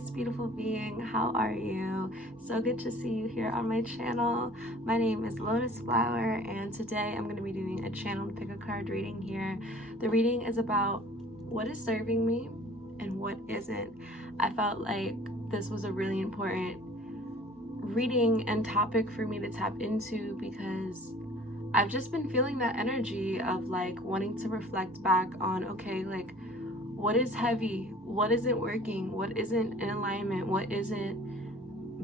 peace, beautiful being. How are you? So good to see you here on my channel. My name is Lotus Flwr, and today I'm going to be doing a channel pick a card reading here. The reading is about what is serving me and what isn't. I felt like this was a really important reading and topic for me to tap into because I've just been feeling that energy of like wanting to reflect back on, okay, like what is heavy, what isn't working, what isn't in alignment, what isn't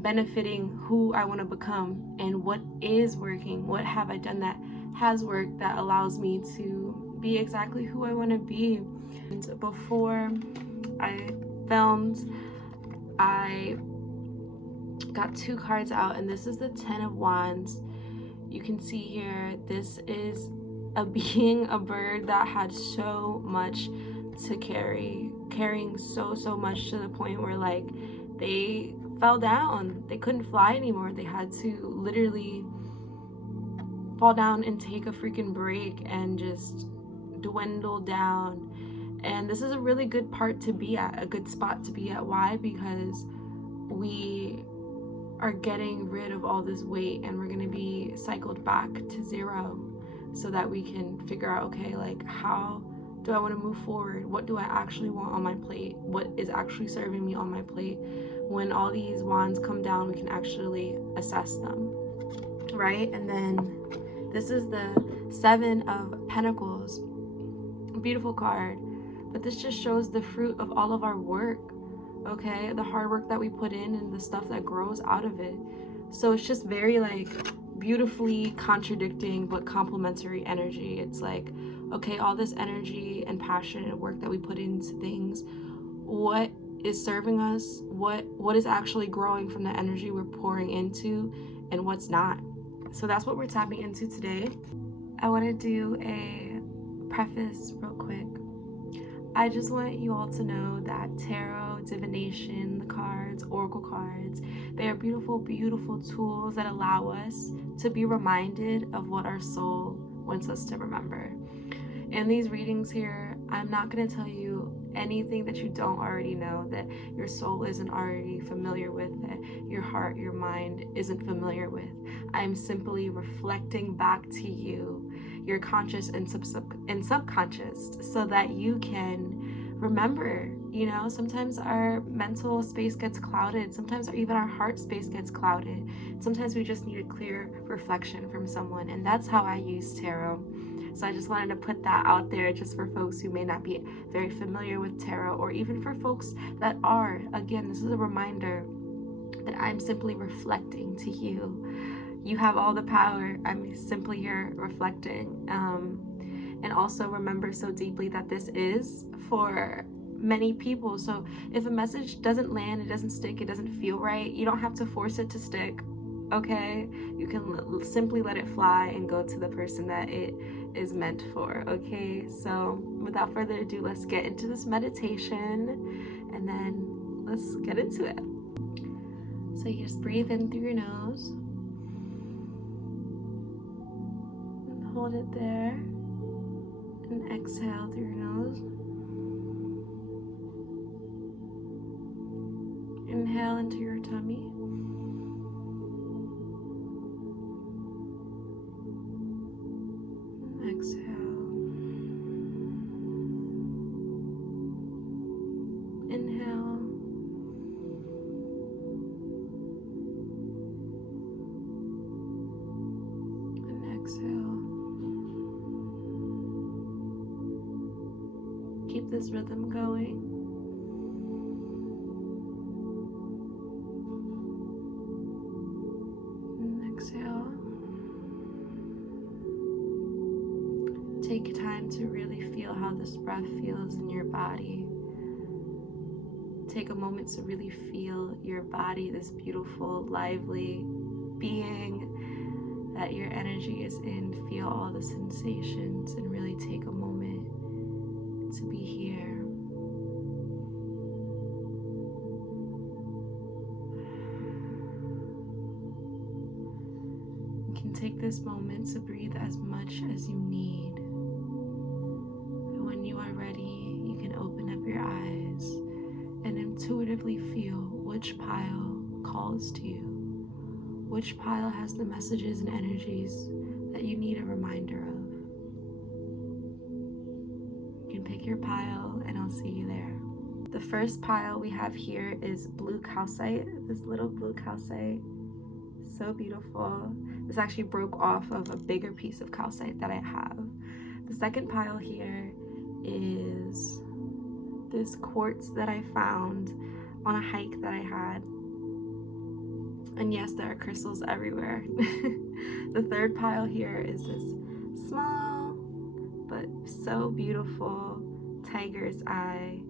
benefiting who I want to become, and what is working, what have I done that has worked that allows me to be exactly who I want to be. And before I filmed, I got two cards out, and this is the 10 of Wands. You can see here, this is a being, a bird that had so much to carrying so much to the point where like they fell down, they couldn't fly anymore, they had to literally fall down and take a freaking break and just dwindle down. And this is a really good part to be at, a good spot to be at. Why? Because we are getting rid of all this weight and we're going to be cycled back to zero so that we can figure out, okay, like how do I want to move forward? What do I actually want on my plate? What is actually serving me on my plate? When all these wands come down, we can actually assess them, right? And then this is the 7 of Pentacles. Beautiful card, but this just shows the fruit of all of our work, okay? The hard work that we put in and the stuff that grows out of it. So it's just very like beautifully contradicting but complementary energy. It's like, okay, all this energy and passion and work that we put into things, what is serving us, what is actually growing from the energy we're pouring into, and what's not. So that's what we're tapping into today. I want to do a preface real quick. I just want you all to know that tarot, divination, the cards, oracle cards, they are beautiful tools that allow us to be reminded of what our soul wants us to remember. In these readings here, I'm not going to tell you anything that you don't already know, that your soul isn't already familiar with, that your heart, your mind isn't familiar with. I'm simply reflecting back to you, your conscious and subconscious, so that you can remember. You know, sometimes our mental space gets clouded, sometimes even our heart space gets clouded. Sometimes we just need a clear reflection from someone, and that's how I use tarot. So I just wanted to put that out there just for folks who may not be very familiar with tarot, or even for folks that are. Again, this is a reminder that I'm simply reflecting to you. You have all the power. I'm simply here reflecting. And also remember so deeply that this is for many people. So if a message doesn't land, it doesn't stick, it doesn't feel right, you don't have to force it to stick, okay? You can simply let it fly and go to the person that it is meant for, okay? So without further ado, let's get into this meditation and then let's get into it. So you just breathe in through your nose and hold it there, and exhale through your nose. Inhale into your tummy. Exhale. Inhale. And exhale. Keep this rhythm going. And exhale. Take time to really feel how this breath feels in your body. Take a moment to really feel your body, this beautiful, lively being that your energy is in. Feel all the sensations and really take a moment to be here. You can take this moment to breathe as much as you need. When you are ready, you can open up your eyes and intuitively intuitively feel which pile calls to you. Which pile has the messages and energies that you need a reminder of. You can pick your pile and I'll see you there. The first pile we have here is blue calcite, this little blue calcite. So beautiful. This actually broke off of a bigger piece of calcite that I have. The second pile here is this quartz that I found on a hike that I had. And yes, there are crystals everywhere. The third pile here is this small but so beautiful tiger's eye.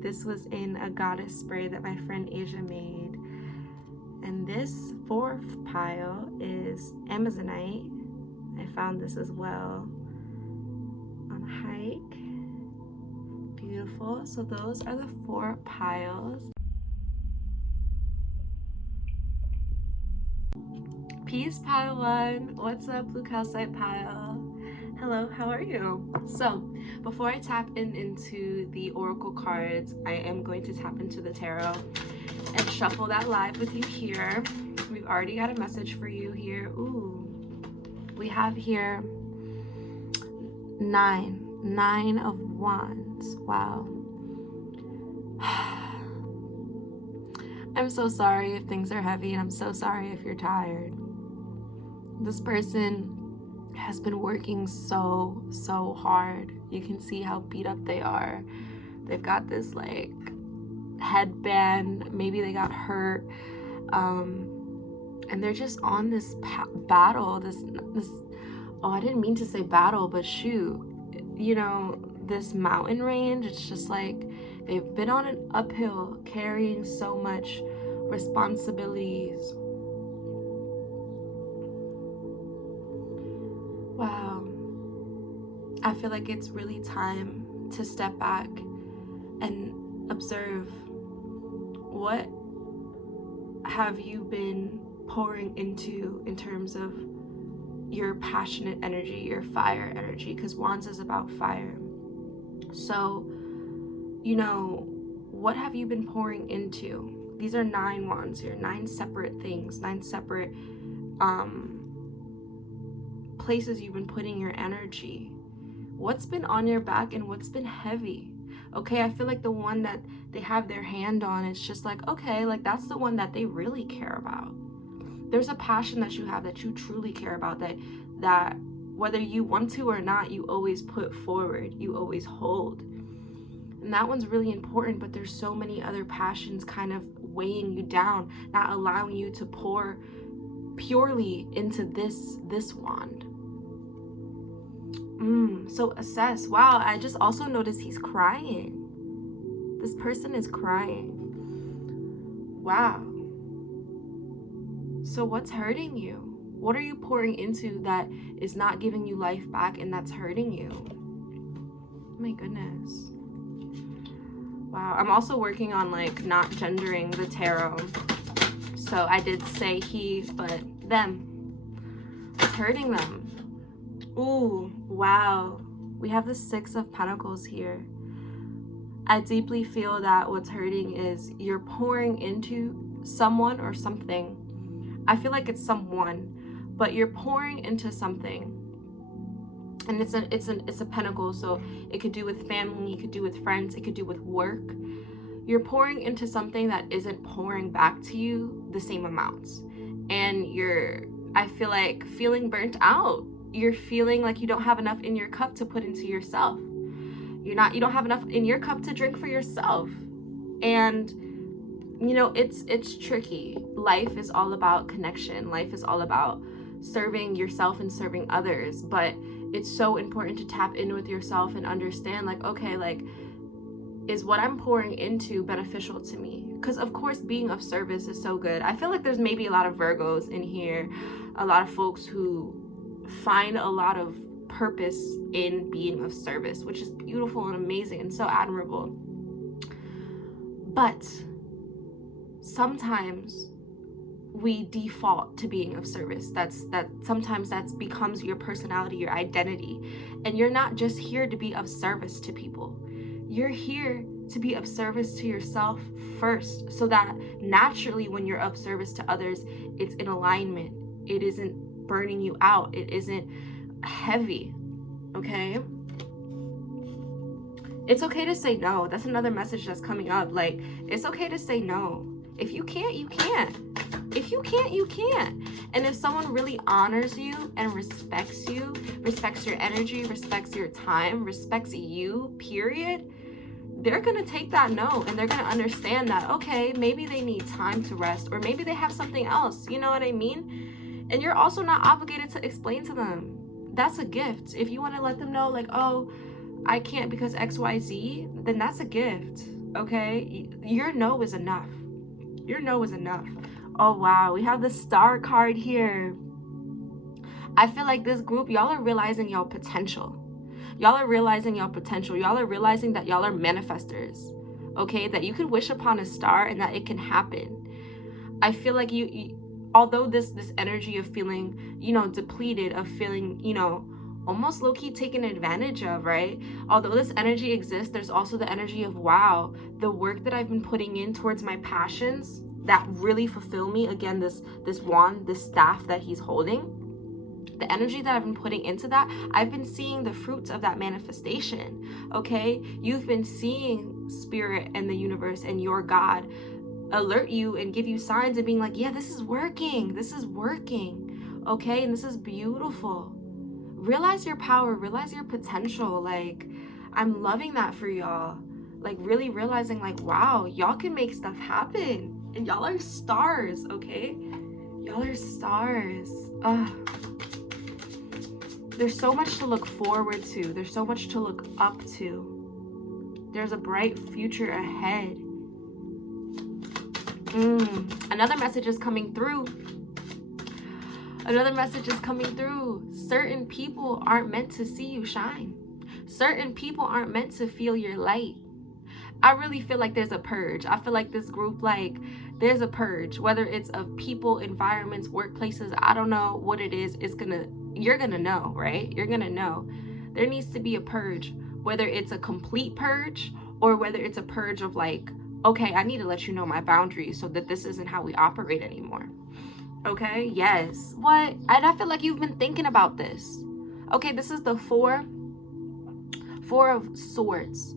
This was in a goddess spray that my friend Asia made. And this fourth pile is amazonite. I found this as well on a hike. Beautiful. So those are the 4 piles. Peace, pile 1. What's up, blue calcite pile? Hello, how are you? So before I tap into the oracle cards, I am going to tap into the tarot and shuffle that live with you here. We've already got a message for you here. Ooh, we have here 9 of wands. Wow. I'm so sorry if things are heavy, and I'm so sorry if you're tired. This person has been working so hard. You can see how beat up they are. They've got this like headband, maybe they got hurt, and they're just on this battle, this oh, I didn't mean to say battle, but shoot, you know, this mountain range. It's just like they've been on an uphill, carrying so much responsibilities. Wow. I feel like it's really time to step back and observe, what have you been pouring into in terms of your passionate energy, your fire energy, because wands is about fire. So, you know, what have you been pouring into? These are 9 wands here, 9 separate things, 9 separate places you've been putting your energy. What's been on your back and what's been heavy? Okay, I feel like the one that they have their hand on, it's just like, okay, like that's the one that they really care about. There's a passion that you have that you truly care about, that whether you want to or not, you always put forward, you always hold. And that one's really important, but there's so many other passions kind of weighing you down, not allowing you to pour purely into this wand. So assess. Wow, I just also noticed he's crying. This person is crying. Wow. So what's hurting you? What are you pouring into that is not giving you life back and that's hurting you? My goodness. Wow, I'm also working on like not gendering the tarot. So I did say he, but them. What's hurting them? Ooh, wow. We have the 6 of Pentacles here. I deeply feel that what's hurting is you're pouring into someone or something. I feel like it's someone, but you're pouring into something. And it's a pentacle, so it could do with family, it could do with friends, it could do with work. You're pouring into something that isn't pouring back to you the same amounts. And I feel like feeling burnt out. You're feeling like you don't have enough in your cup to put into yourself. You don't have enough in your cup to drink for yourself. And you know, it's tricky. Life is all about connection. Life is all about serving yourself and serving others, but it's so important to tap in with yourself and understand, like, okay, like, is what I'm pouring into beneficial to me? Because of course being of service is so good. I feel like there's maybe a lot of Virgos in here, a lot of folks who find a lot of purpose in being of service, which is beautiful and amazing and so admirable. But sometimes we default to being of service. Sometimes that becomes your personality, your identity. And you're not just here to be of service to people. You're here to be of service to yourself first, so that naturally when you're of service to others, it's in alignment. It isn't burning you out. It isn't heavy, okay? It's okay to say no. That's another message that's coming up. Like, it's okay to say no. If you can't, you can't. If you can't, you can't. And if someone really honors you and respects you, respects your energy, respects your time, respects you, period, they're going to take that no, and they're going to understand that, okay, maybe they need time to rest, or maybe they have something else. You know what I mean? And you're also not obligated to explain to them. That's a gift. If you want to let them know, like, oh, I can't because XYZ, then that's a gift, okay? Your no is enough. Your no is enough. Oh, wow. We have the star card here. I feel like this group, y'all are realizing y'all potential. Y'all are realizing y'all potential. Y'all are realizing that y'all are manifestors, okay? That you could wish upon a star and that it can happen. I feel like you although this energy of feeling, you know, depleted, of feeling, you know, almost low-key taken advantage of, right? Although this energy exists, there's also the energy of, wow, the work that I've been putting in towards my passions that really fulfill me. Again, this wand, this staff that he's holding, the energy that I've been putting into that, I've been seeing the fruits of that manifestation, okay? You've been seeing spirit and the universe and your God alert you and give you signs and being like, yeah, this is working, okay? And this is beautiful. Realize your power, realize your potential. Like, I'm loving that for y'all. Like, really realizing, like, wow, y'all can make stuff happen. And y'all are stars, okay? Y'all are stars. There's so much to look forward to. There's so much to look up to. There's a bright future ahead. Another message is coming through. Another message is coming through. Certain people aren't meant to see you shine. Certain people aren't meant to feel your light. I really feel like there's a purge. I feel like this group, like, there's a purge, whether it's of people, environments, workplaces. I don't know what it is. You're gonna know, right? You're gonna know. There needs to be a purge, whether it's a complete purge or whether it's a purge of, like, okay, I need to let you know my boundaries so that this isn't how we operate anymore. Okay, yes. What? And I feel like you've been thinking about this. Okay, this is the four of swords.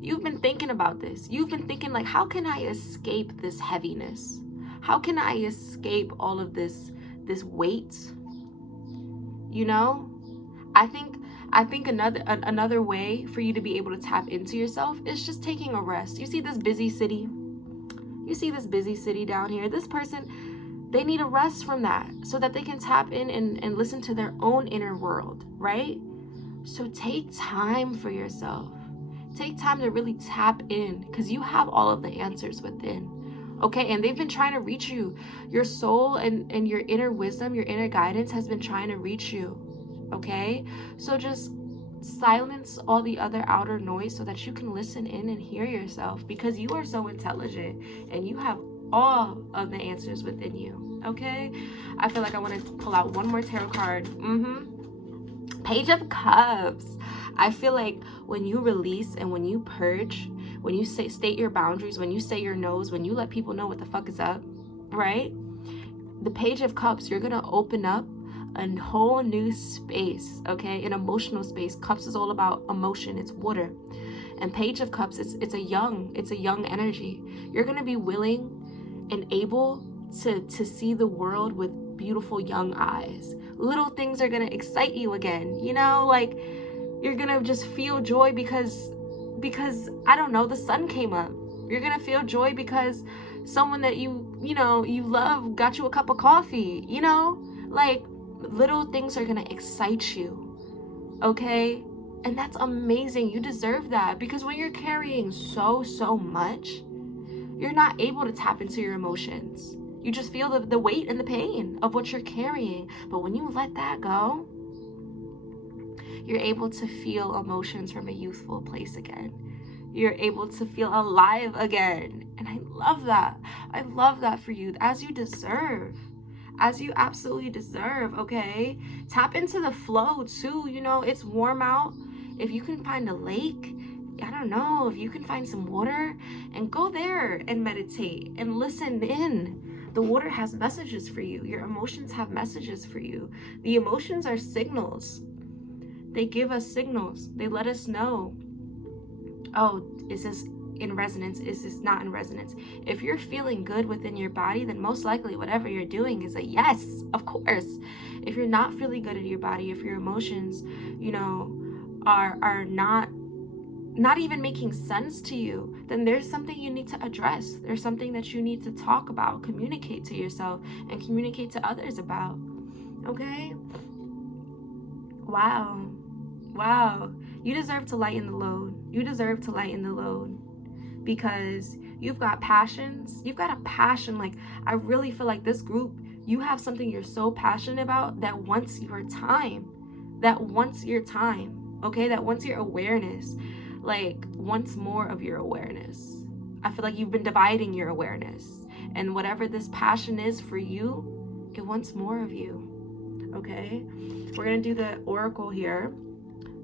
You've been thinking about this. You've been thinking, like, how can I escape this heaviness? How can I escape all of this weight? You know, I think another way for you to be able to tap into yourself is just taking a rest. You see this busy city? You see this busy city down here? This person, they need a rest from that so that they can tap in and listen to their own inner world, right? So take time for yourself. Take time to really tap in, because you have all of the answers within. Okay, and they've been trying to reach you. Your soul and your inner wisdom, your inner guidance has been trying to reach you. Okay, so just silence all the other outer noise so that you can listen in and hear yourself, because you are so intelligent and you have all of the answers within you. Okay, I feel like I want to pull out one more tarot card. Page of Cups. I feel like when you release and when you purge, when you state your boundaries, when you say your no's, when you let people know what the fuck is up, right? The Page of Cups, you're gonna open up a whole new space, okay? An emotional space. Cups is all about emotion. It's water. And Page of Cups, it's a young energy. You're gonna be willing and able to see the world with beautiful young eyes. Little things are gonna excite you again, you know, like you're gonna just feel joy because I don't know, the sun came up. You're gonna feel joy because someone that you love got you a cup of coffee, you know, like little things are gonna excite you, okay? And that's amazing. You deserve that, because when you're carrying so much, you're not able to tap into your emotions. You just feel the weight and the pain of what you're carrying. But when you let that go, you're able to feel emotions from a youthful place again. You're able to feel alive again. And I love that. I love that for you, as you deserve. As you absolutely deserve, okay? Tap into the flow too. You know, it's warm out. If you can find a lake, I don't don't know, if you can find some water and go there and meditate and listen in. The water has messages for you. Your emotions have messages for you. The emotions are signals. They give us signals. They let us know, oh, is this in resonance? Is this not in resonance? If you're feeling good within your body, then most likely whatever you're doing is a yes, of course. If you're not feeling good in your body, if your emotions, you know, are not even making sense to you, then there's something you need to address. There's something that you need to talk about, communicate to yourself, and communicate to others about. Okay? Wow. You deserve to lighten the load. You deserve to lighten the load, because you've got passions. You've got a passion. Like, I really feel like this group, you have something you're so passionate about that wants your time. Okay? That wants your awareness. Like, wants more of your awareness. I feel like you've been dividing your awareness, and whatever this passion is for you, it wants more of you. Okay? We're gonna do the oracle here,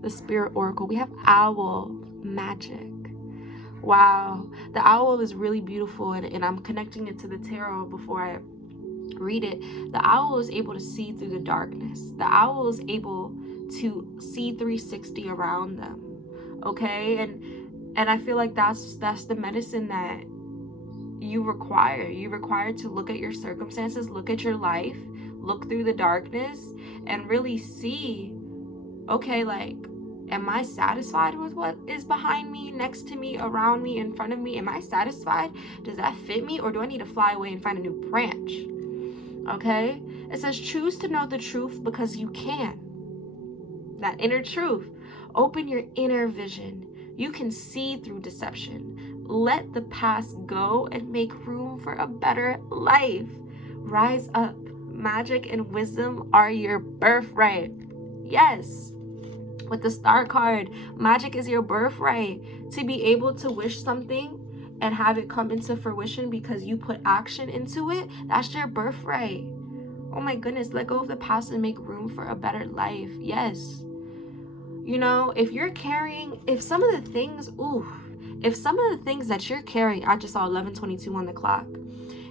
the spirit oracle. We have owl magic. Wow, the owl is really beautiful, and I'm connecting it to the tarot before I read it. The owl is able to see through the darkness. The owl is able to see 360 around them. Okay, and I feel like that's the medicine that you require to look at your circumstances, look at your life, look through the darkness, and really see, okay, like, am I satisfied with what is behind me, next to me, around me, in front of me? Am I satisfied? Does that fit me, or do I need to fly away and find a new branch? Okay, it says choose to know the truth because you can. That inner truth. Open your inner vision. You can see through deception. Let the past go and make room for a better life. Rise up. Magic and wisdom are your birthright. Yes. With the star card, magic is your birthright. To be able to wish something and have it come into fruition because you put action into it, that's your birthright. Oh my goodness, let go of the past and make room for a better life. Yes. You know, if you're carrying, if some of the things that you're carrying, I just saw 11:22 on the clock.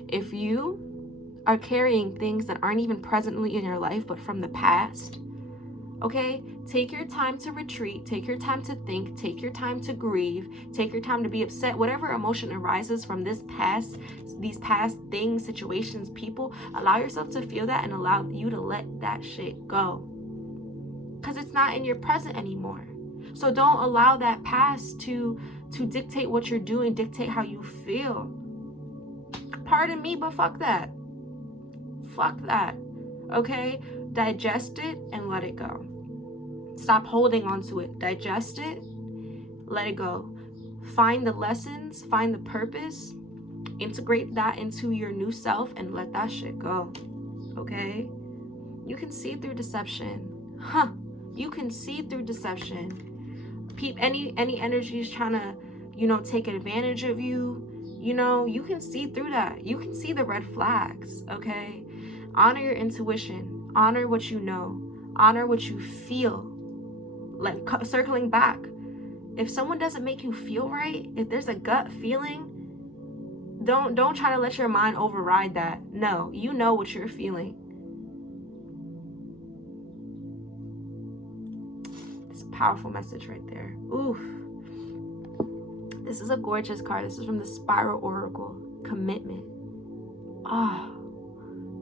If you are carrying things that aren't even presently in your life, but from the past, okay, take your time to retreat, take your time to think, take your time to grieve, take your time to be upset. Whatever emotion arises from these past things, situations, people, allow yourself to feel that and allow you to let that shit go. Because it's not in your present anymore. So don't allow that past to dictate what you're doing, dictate how you feel. Pardon me, but fuck that. Fuck that. Okay? Digest it and let it go. Stop holding on to it. Digest it. Let it go. Find the lessons. Find the purpose. Integrate that into your new self and let that shit go. Okay? You can see through deception. You can see through deception. Any energies trying to, you know, take advantage of you, you know, you can see through that. You can see the red flags, okay? Honor your intuition. Honor what you know. Honor what you feel. Like, circling back, if someone doesn't make you feel right, if there's a gut feeling, don't try to let your mind override that. No, you know what you're feeling. Powerful message right there. Oof. This is a gorgeous card. This is from the Spiral Oracle. Commitment. Oh,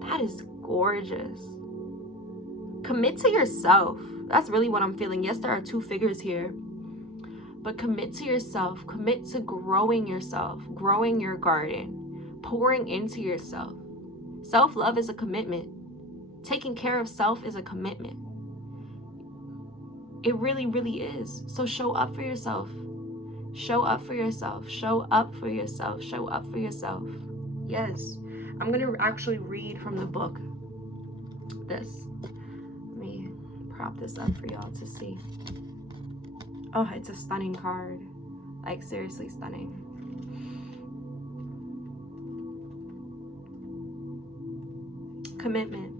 that is gorgeous. Commit to yourself. That's really what I'm feeling. Yes, there are two figures here, but commit to yourself. Commit to growing yourself, growing your garden, pouring into yourself. Self-love is a commitment. Taking care of self is a commitment. It really, really is. So show up for yourself. Show up for yourself. Show up for yourself. Show up for yourself. Yes. I'm going to actually read from the book. This. Let me prop this up for y'all to see. Oh, it's a stunning card. Like, seriously stunning. Commitment.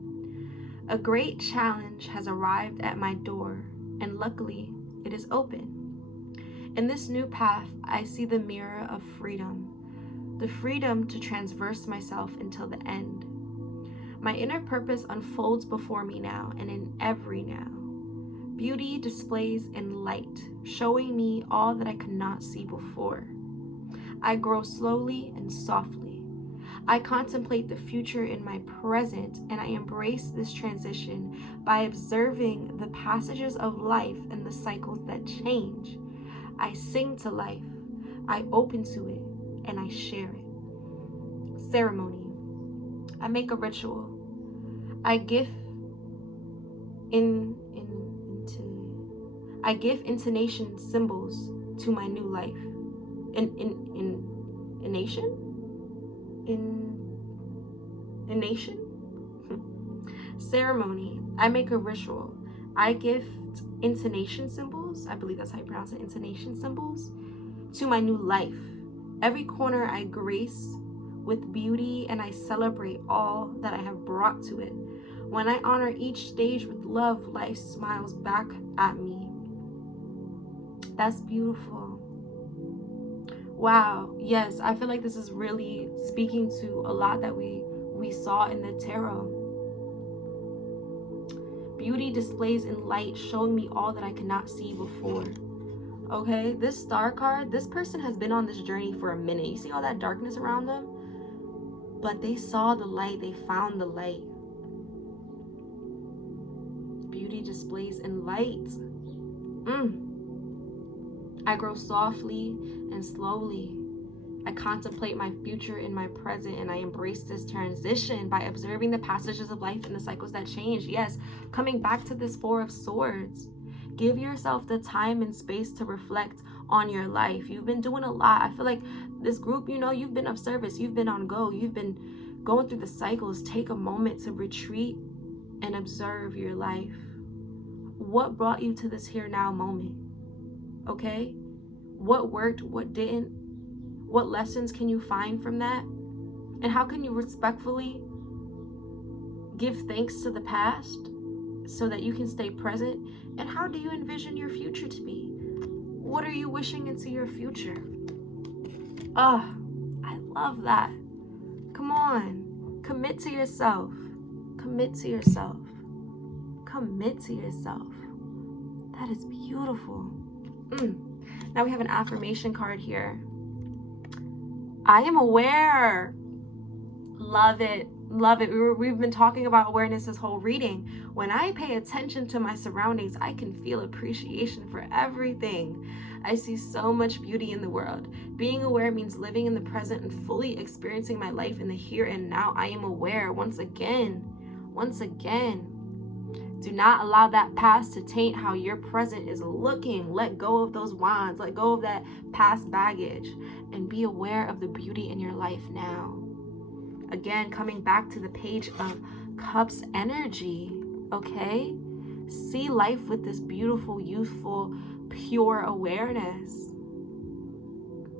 A great challenge has arrived at my door, and luckily it is open. In this new path, I see the mirror of freedom, the freedom to transverse myself until the end. My inner purpose unfolds before me now and in every now. Beauty displays in light, showing me all that I could not see before. I grow slowly and softly. I contemplate the future in my present, and I embrace this transition by observing the passages of life and the cycles that change. I sing to life, I open to it, and I share it. Ceremony. I make a ritual. I give intonation symbols to my new life. Nation? Ceremony. I make a ritual. I give intonation symbols, I believe that's how you pronounce it, intonation symbols, to my new life. Every corner I grace with beauty, and I celebrate all that I have brought to it. When I honor each stage with love, life smiles back at me. That's beautiful. Wow. Yes, I feel like this is really speaking to a lot that we saw in the tarot. Beauty displays in light, showing me all that I cannot see before. Okay, this star card, this person has been on this journey for a minute. You see all that darkness around them? But they saw the light, they found the light. Beauty displays in light. I grow softly and slowly. I contemplate my future in my present, and I embrace this transition by observing the passages of life and the cycles that change. Yes, coming back to this Four of Swords. Give yourself the time and space to reflect on your life. You've been doing a lot. I feel like this group, you've been of service. You've been on go. You've been going through the cycles. Take a moment to retreat and observe your life. What brought you to this here now moment? Okay? What worked? What didn't? What lessons can you find from that? And how can you respectfully give thanks to the past so that you can stay present? And how do you envision your future to be? What are you wishing into your future? I love that. Come on. Commit to yourself. Commit to yourself. Commit to yourself. That is beautiful. Now we have an affirmation card here. I am aware. Love it. Love it. We've been talking about awareness this whole reading. When I pay attention to my surroundings, I can feel appreciation for everything. I see so much beauty in the world. Being aware means living in the present and fully experiencing my life in the here and now. I am aware once again. Do not allow that past to taint how your present is looking. Let go of those wands. Let go of that past baggage and be aware of the beauty in your life now. Again, coming back to the Page of Cups energy, okay? See life with this beautiful, youthful, pure awareness.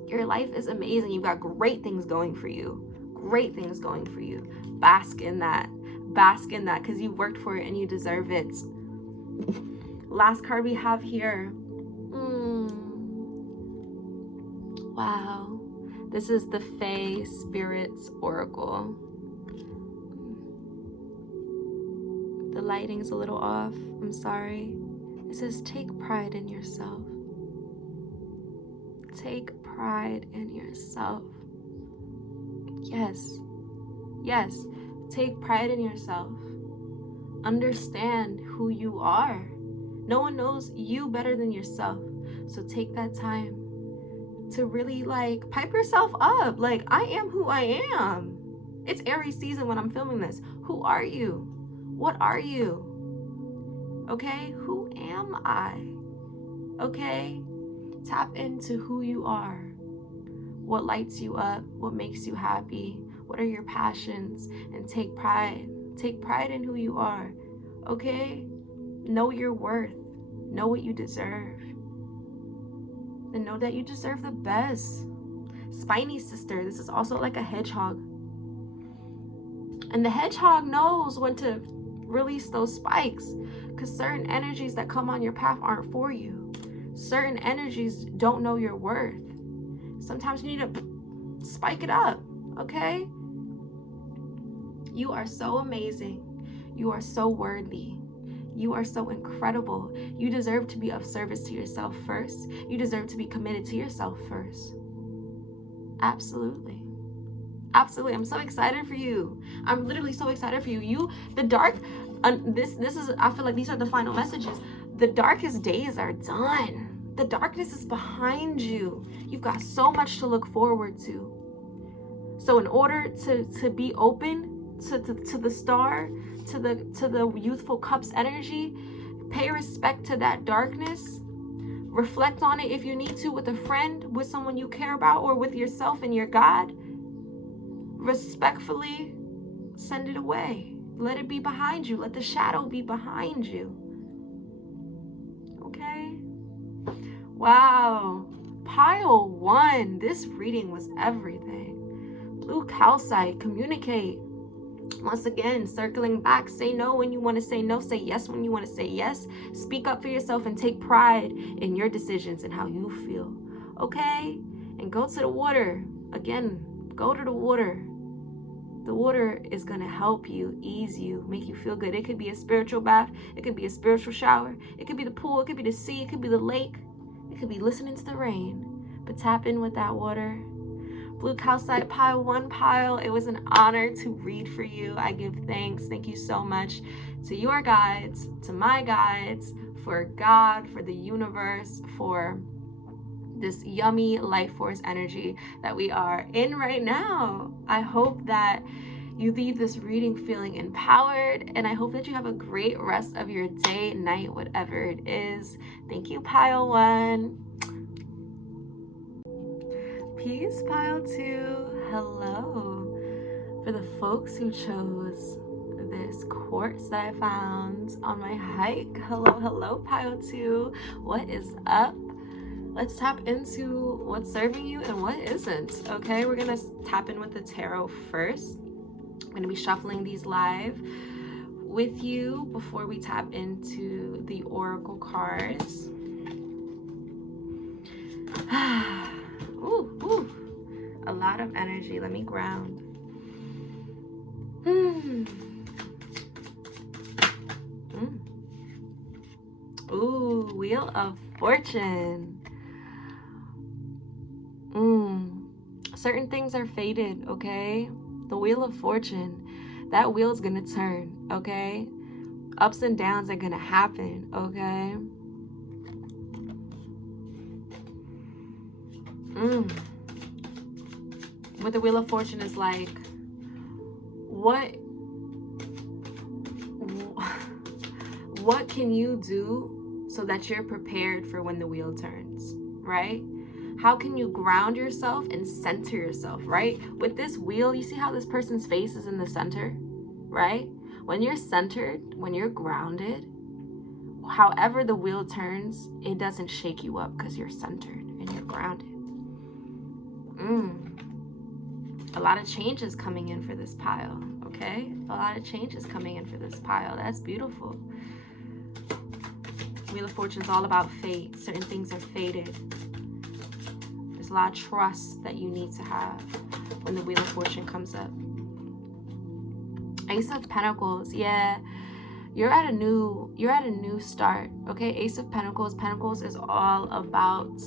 Your life is amazing. You've got great things going for you. Great things going for you. Bask in that. Bask in that because you worked for it and you deserve it. Last card we have here. Wow. This is the Fae Spirits Oracle. The lighting's a little off. I'm sorry. It says, take pride in yourself. Take pride in yourself. Yes. Yes. Take pride in yourself. Understand who you are. No one knows you better than yourself. So take that time to really pipe yourself up. I am who I am. It's Aries season when I'm filming this. Who are you? What are you? Okay? Who am I? Okay? Tap into who you are. What lights you up? What makes you happy? What are your passions? And take pride. Take pride in who you are. Okay? Know your worth. Know what you deserve. And know that you deserve the best. Spiny sister. This is also like a hedgehog. And the hedgehog knows when to release those spikes. Because certain energies that come on your path aren't for you. Certain energies don't know your worth. Sometimes you need to spike it up, okay? You are so amazing. You are so worthy. You are so incredible. You deserve to be of service to yourself first. You deserve to be committed to yourself first. Absolutely. Absolutely. I'm so excited for you. I'm literally so excited for you. The dark, this is, I feel like these are the final messages. The darkest days are done. The darkness is behind you. You've got so much to look forward to. So in order to be open to the star, to the youthful cups energy, pay respect to that darkness. Reflect on it if you need to, with a friend, with someone you care about, or with yourself and your God. Respectfully send it away. Let it be behind you. Let the shadow be behind you. Okay? Wow. Pile 1. This reading was everything. Blue calcite. Communicate. Once again, circling back. Say no when you want to say no. Say yes when you want to say yes. Speak up for yourself and take pride in your decisions and how you feel. Okay? And go to the water. Again, go to the water. The water is going to help you, ease you, make you feel good. It could be a spiritual bath. It could be a spiritual shower. It could be the pool. It could be the sea. It could be the lake. It could be listening to the rain. But tap in with that water. Blue calcite, pile 1 pile. It was an honor to read for you. I give thanks. Thank you so much to your guides, to my guides, for God, for the universe, for this yummy life force energy that we are in right now. I hope that you leave this reading feeling empowered, and I hope that you have a great rest of your day, night, whatever it is. Thank you, pile 1. Peace, pile 2. Hello. For the folks who chose this quartz that I found on my hike, hello, pile 2. What is up? Let's tap into what's serving you and what isn't, okay? We're gonna tap in with the tarot first. I'm gonna be shuffling these live with you before we tap into the oracle cards. Ooh, a lot of energy. Let me ground. Ooh, Wheel of Fortune. Certain things are fated, okay? The Wheel of Fortune, that wheel is gonna turn, okay? Ups and downs are gonna happen, okay? What the Wheel of Fortune is like, what can you do so that you're prepared for when the wheel turns, right? How can you ground yourself and center yourself, right? With this wheel, you see how this person's face is in the center, right? When you're centered, when you're grounded, however the wheel turns, it doesn't shake you up because you're centered and you're grounded. A lot of changes coming in for this pile, okay? A lot of changes coming in for this pile. That's beautiful. Wheel of Fortune is all about fate. Certain things are fated. There's a lot of trust that you need to have when the Wheel of Fortune comes up. Ace of Pentacles, yeah. You're at a new start, okay? Ace of Pentacles. Pentacles is all about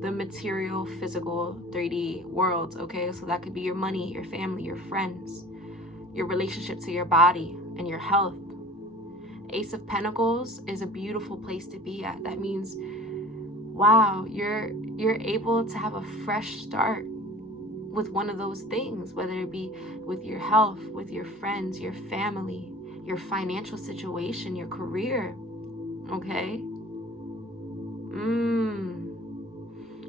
the material, physical, 3D world, okay? So that could be your money, your family, your friends, your relationship to your body and your health. Ace of Pentacles is a beautiful place to be at. That means, wow, you're able to have a fresh start with one of those things, whether it be with your health, with your friends, your family, your financial situation, your career, okay?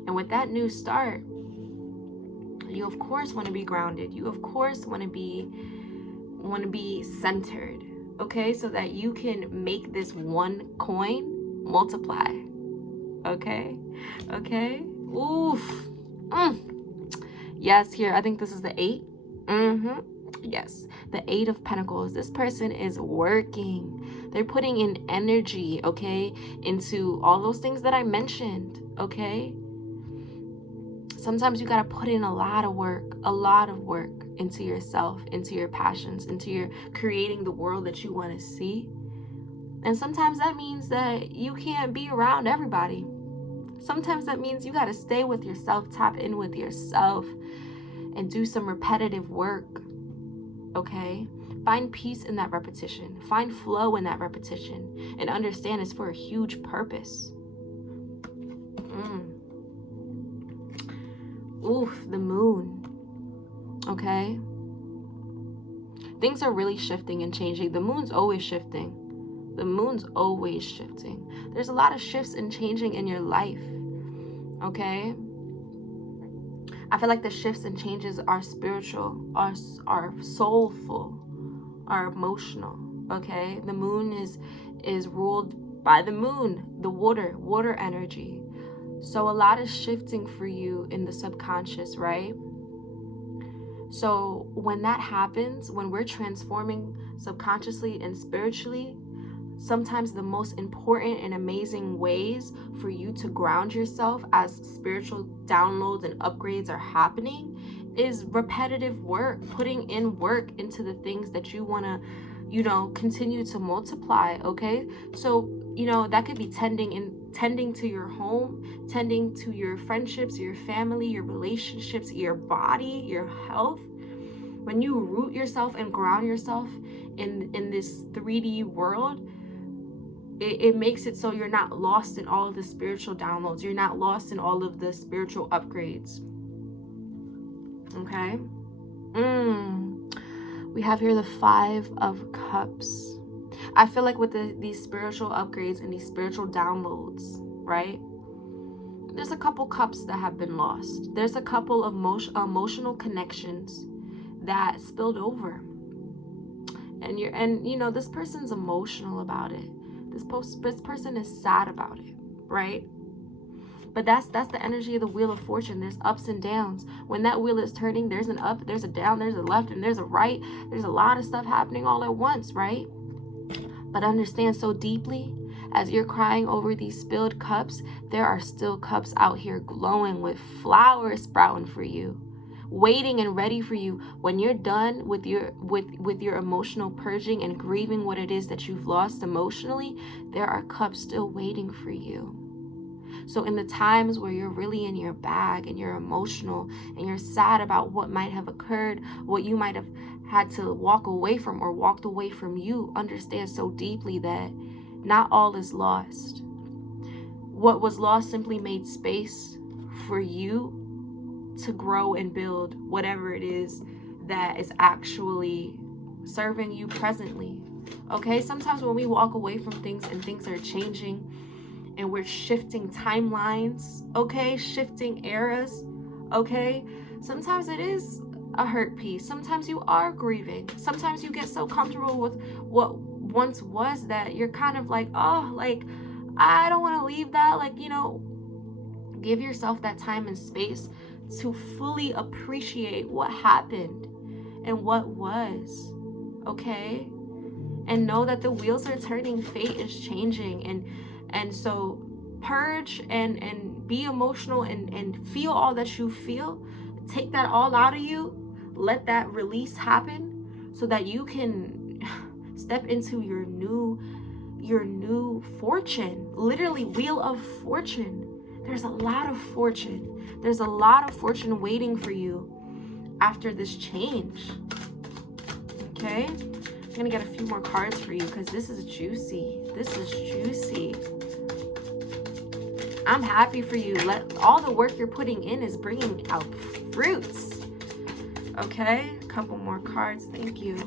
And with that new start, you of course want to be grounded. You of course want to be centered, okay? So that you can make this one coin multiply, okay? Okay? Oof. Yes, here, I think this is the 8. Yes, the Eight of Pentacles. This person is working. They're putting in energy, okay, into all those things that I mentioned, okay? Sometimes you got to put in a lot of work into yourself, into your passions, into your creating the world that you want to see. And sometimes that means that you can't be around everybody. Sometimes that means you got to stay with yourself, tap in with yourself, and do some repetitive work. Okay, find peace in that repetition, find flow in that repetition, and understand it's for a huge purpose. Oof, the moon. Okay, things are really shifting and changing. The moon's always shifting. The moon's always shifting. There's a lot of shifts and changing in your life. Okay, I feel like the shifts and changes are spiritual, are soulful, are emotional, okay? The moon is ruled by the moon, the water energy. So a lot is shifting for you in the subconscious, right? So when that happens, when we're transforming subconsciously and spiritually, sometimes the most important and amazing ways for you to ground yourself as spiritual downloads and upgrades are happening is repetitive work, putting in work into the things that you want to, continue to multiply, okay? So, that could be tending to your home, tending to your friendships, your family, your relationships, your body, your health. When you root yourself and ground yourself in this 3D world, it makes it so you're not lost in all of the spiritual downloads. You're not lost in all of the spiritual upgrades. Okay? We have here the Five of Cups. I feel like with these spiritual upgrades and these spiritual downloads, right? There's a couple cups that have been lost. There's a couple of emotional connections that spilled over. And this person's emotional about it. This person is sad about it, right? But that's the energy of the Wheel of Fortune. There's ups and downs. When that wheel is turning, there's an up, there's a down, there's a left, and there's a right. There's a lot of stuff happening all at once, right? But understand so deeply, as you're crying over these spilled cups, there are still cups out here glowing with flowers sprouting for you, waiting and ready for you. When you're done with your emotional purging and grieving what it is that you've lost emotionally, there are cups still waiting for you. So in the times where you're really in your bag and you're emotional and you're sad about what might have occurred, what you might have had to walk away from or walked away from, you understand so deeply that not all is lost. What was lost simply made space for you to grow and build whatever it is that is actually serving you presently. Okay, sometimes when we walk away from things and things are changing and we're shifting timelines, okay, shifting eras, okay, sometimes it is a hurt piece. Sometimes you are grieving. Sometimes you get so comfortable with what once was that you're kind of like, oh, like, I don't want to leave that. Like, give yourself that time and space to fully appreciate what happened and what was, okay? And know that the wheels are turning, fate is changing, and so purge and be emotional and feel all that you feel. Take that all out of you. Let that release happen so that you can step into your new fortune. Literally, Wheel of Fortune. There's a lot of fortune. There's a lot of fortune waiting for you after this change. Okay? I'm gonna get a few more cards for you because this is juicy. This is juicy. I'm happy for you. All the work you're putting in is bringing out fruits. Okay? A couple more cards. Thank you.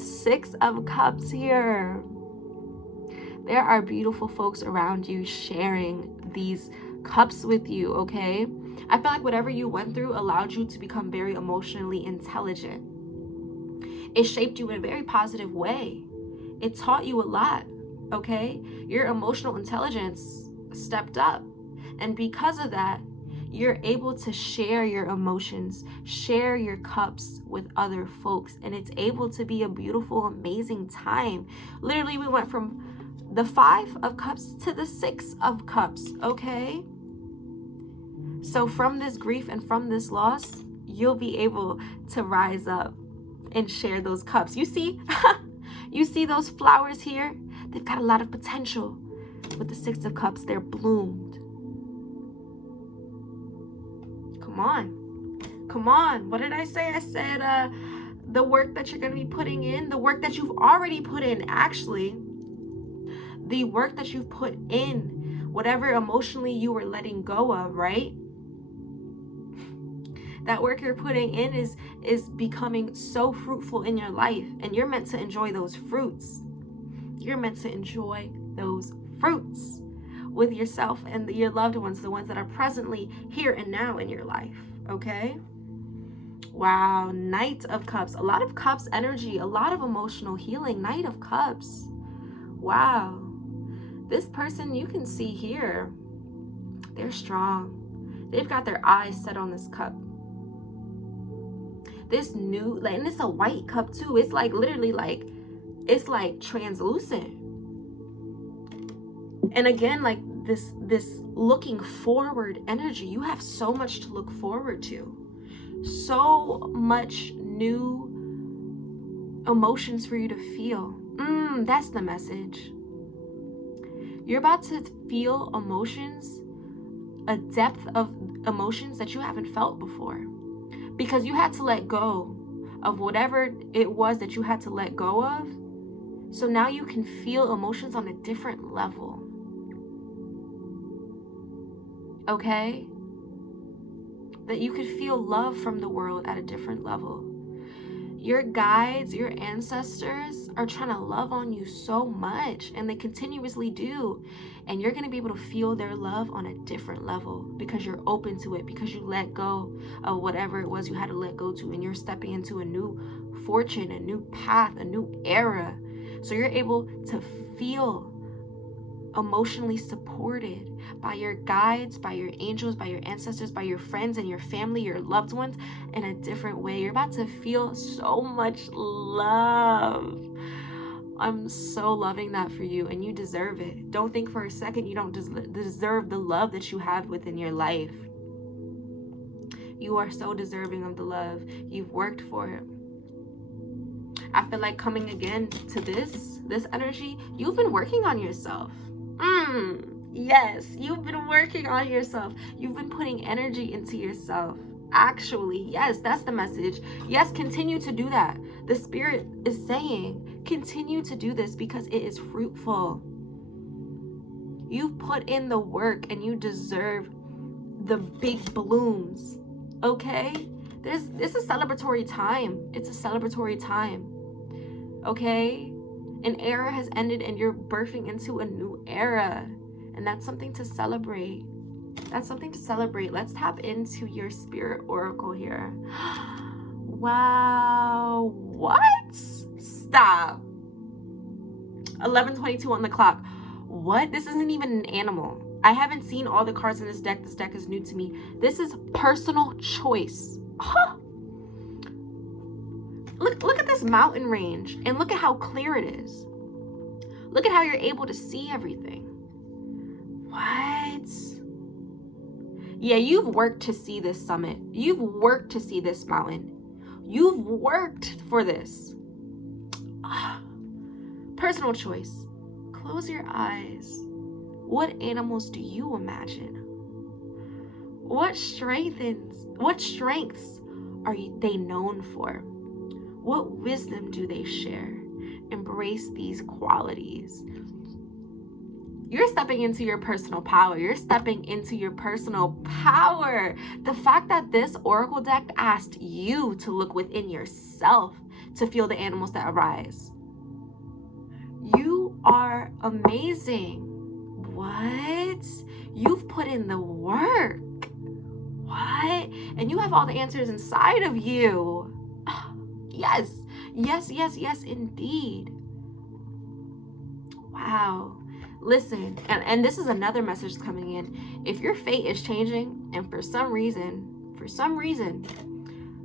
Six of Cups here. There are beautiful folks around you sharing these cups with you, okay? I feel like whatever you went through allowed you to become very emotionally intelligent. It shaped you in a very positive way. It taught you a lot, okay? Your emotional intelligence stepped up. And because of that, you're able to share your emotions, share your cups with other folks, and it's able to be a beautiful, amazing time. Literally, we went from the 5 of cups to the 6 of cups, okay? So from this grief and from this loss, you'll be able to rise up and share those cups. You see, you see those flowers here? They've got a lot of potential. With the 6 of cups, they're bloomed. Come on. Come on. What did I say? I said the work that you're going to be putting in, the work that you've already put in, actually, the work that you've put in, whatever emotionally you were letting go of, right? That work you're putting in is becoming so fruitful in your life, and you're meant to enjoy those fruits. You're meant to enjoy those fruits with yourself and your loved ones, the ones that are presently here and now in your life, okay? Wow, Knight of Cups. A lot of Cups energy, a lot of emotional healing. Knight of Cups. Wow. This person you can see here, they're strong. They've got their eyes set on this cup. This new, and it's a white cup too. It's like literally like, it's like translucent. And again, like this looking forward energy. You have so much to look forward to. So much new emotions for you to feel. That's the message. You're about to feel emotions, a depth of emotions that you haven't felt before. Because you had to let go of whatever it was that you had to let go of. So now you can feel emotions on a different level. Okay? That you could feel love from the world at a different level. Your guides, your ancestors are trying to love on you so much, and they continuously do. And you're going to be able to feel their love on a different level because you're open to it, because you let go of whatever it was you had to let go to, and you're stepping into a new fortune, a new path, a new era. So you're able to feel emotionally supported by your guides, by your angels, by your ancestors, by your friends and your family, your loved ones in a different way. You're about to feel so much love. I'm so loving that for you, and you deserve it. Don't think for a second you don't deserve the love that you have within your life. You are so deserving of the love. You've worked for it. I feel like coming again to this energy, you've been working on yourself. Yes, you've been working on yourself. You've been putting energy into yourself. Actually, yes, that's the message. Yes, continue to do that. The Spirit is saying, continue to do this because it is fruitful. You've put in the work and you deserve the big blooms. Okay? This is a celebratory time. It's a celebratory time. Okay? An era has ended and you're birthing into a new era. And that's something to celebrate. That's something to celebrate. Let's tap into your spirit oracle here. Wow. What? Stop. 11:22 on the clock. What? This isn't even an animal. I haven't seen all the cards in this deck. This deck is new to me. This is personal choice. Huh. Look at this mountain range and look at how clear it is. Look at how you're able to see everything. What? Yeah, you've worked to see this summit. You've worked to see this mountain. You've worked for this. Personal choice. Close your eyes. What animals do you imagine? What strengths are they known for? What wisdom do they share? Embrace these qualities. You're stepping into your personal power. You're stepping into your personal power. The fact that this oracle deck asked you to look within yourself to feel the animals that arise. You are amazing. What? You've put in the work. What? And you have all the answers inside of you. Yes. Yes, yes, yes, indeed. Wow. Listen, and this is another message coming in. If your fate is changing, and for some reason,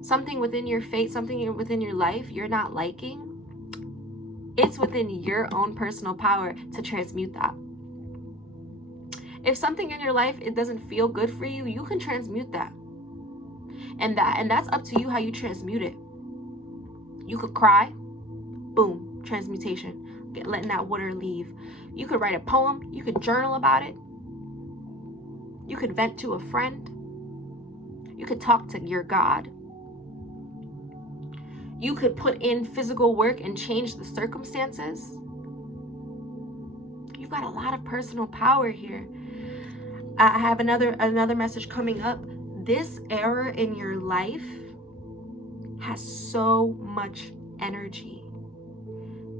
something within your fate, something within your life you're not liking, it's within your own personal power to transmute that. If something in your life, it doesn't feel good for you, you can transmute that. And that's up to you how you transmute it. You could cry, boom, transmutation, letting that water leave. You could write a poem, you could journal about it. You could vent to a friend. You could talk to your God. You could put in physical work and change the circumstances. You've got a lot of personal power here. I have another message coming up. This era in your life has so much energy.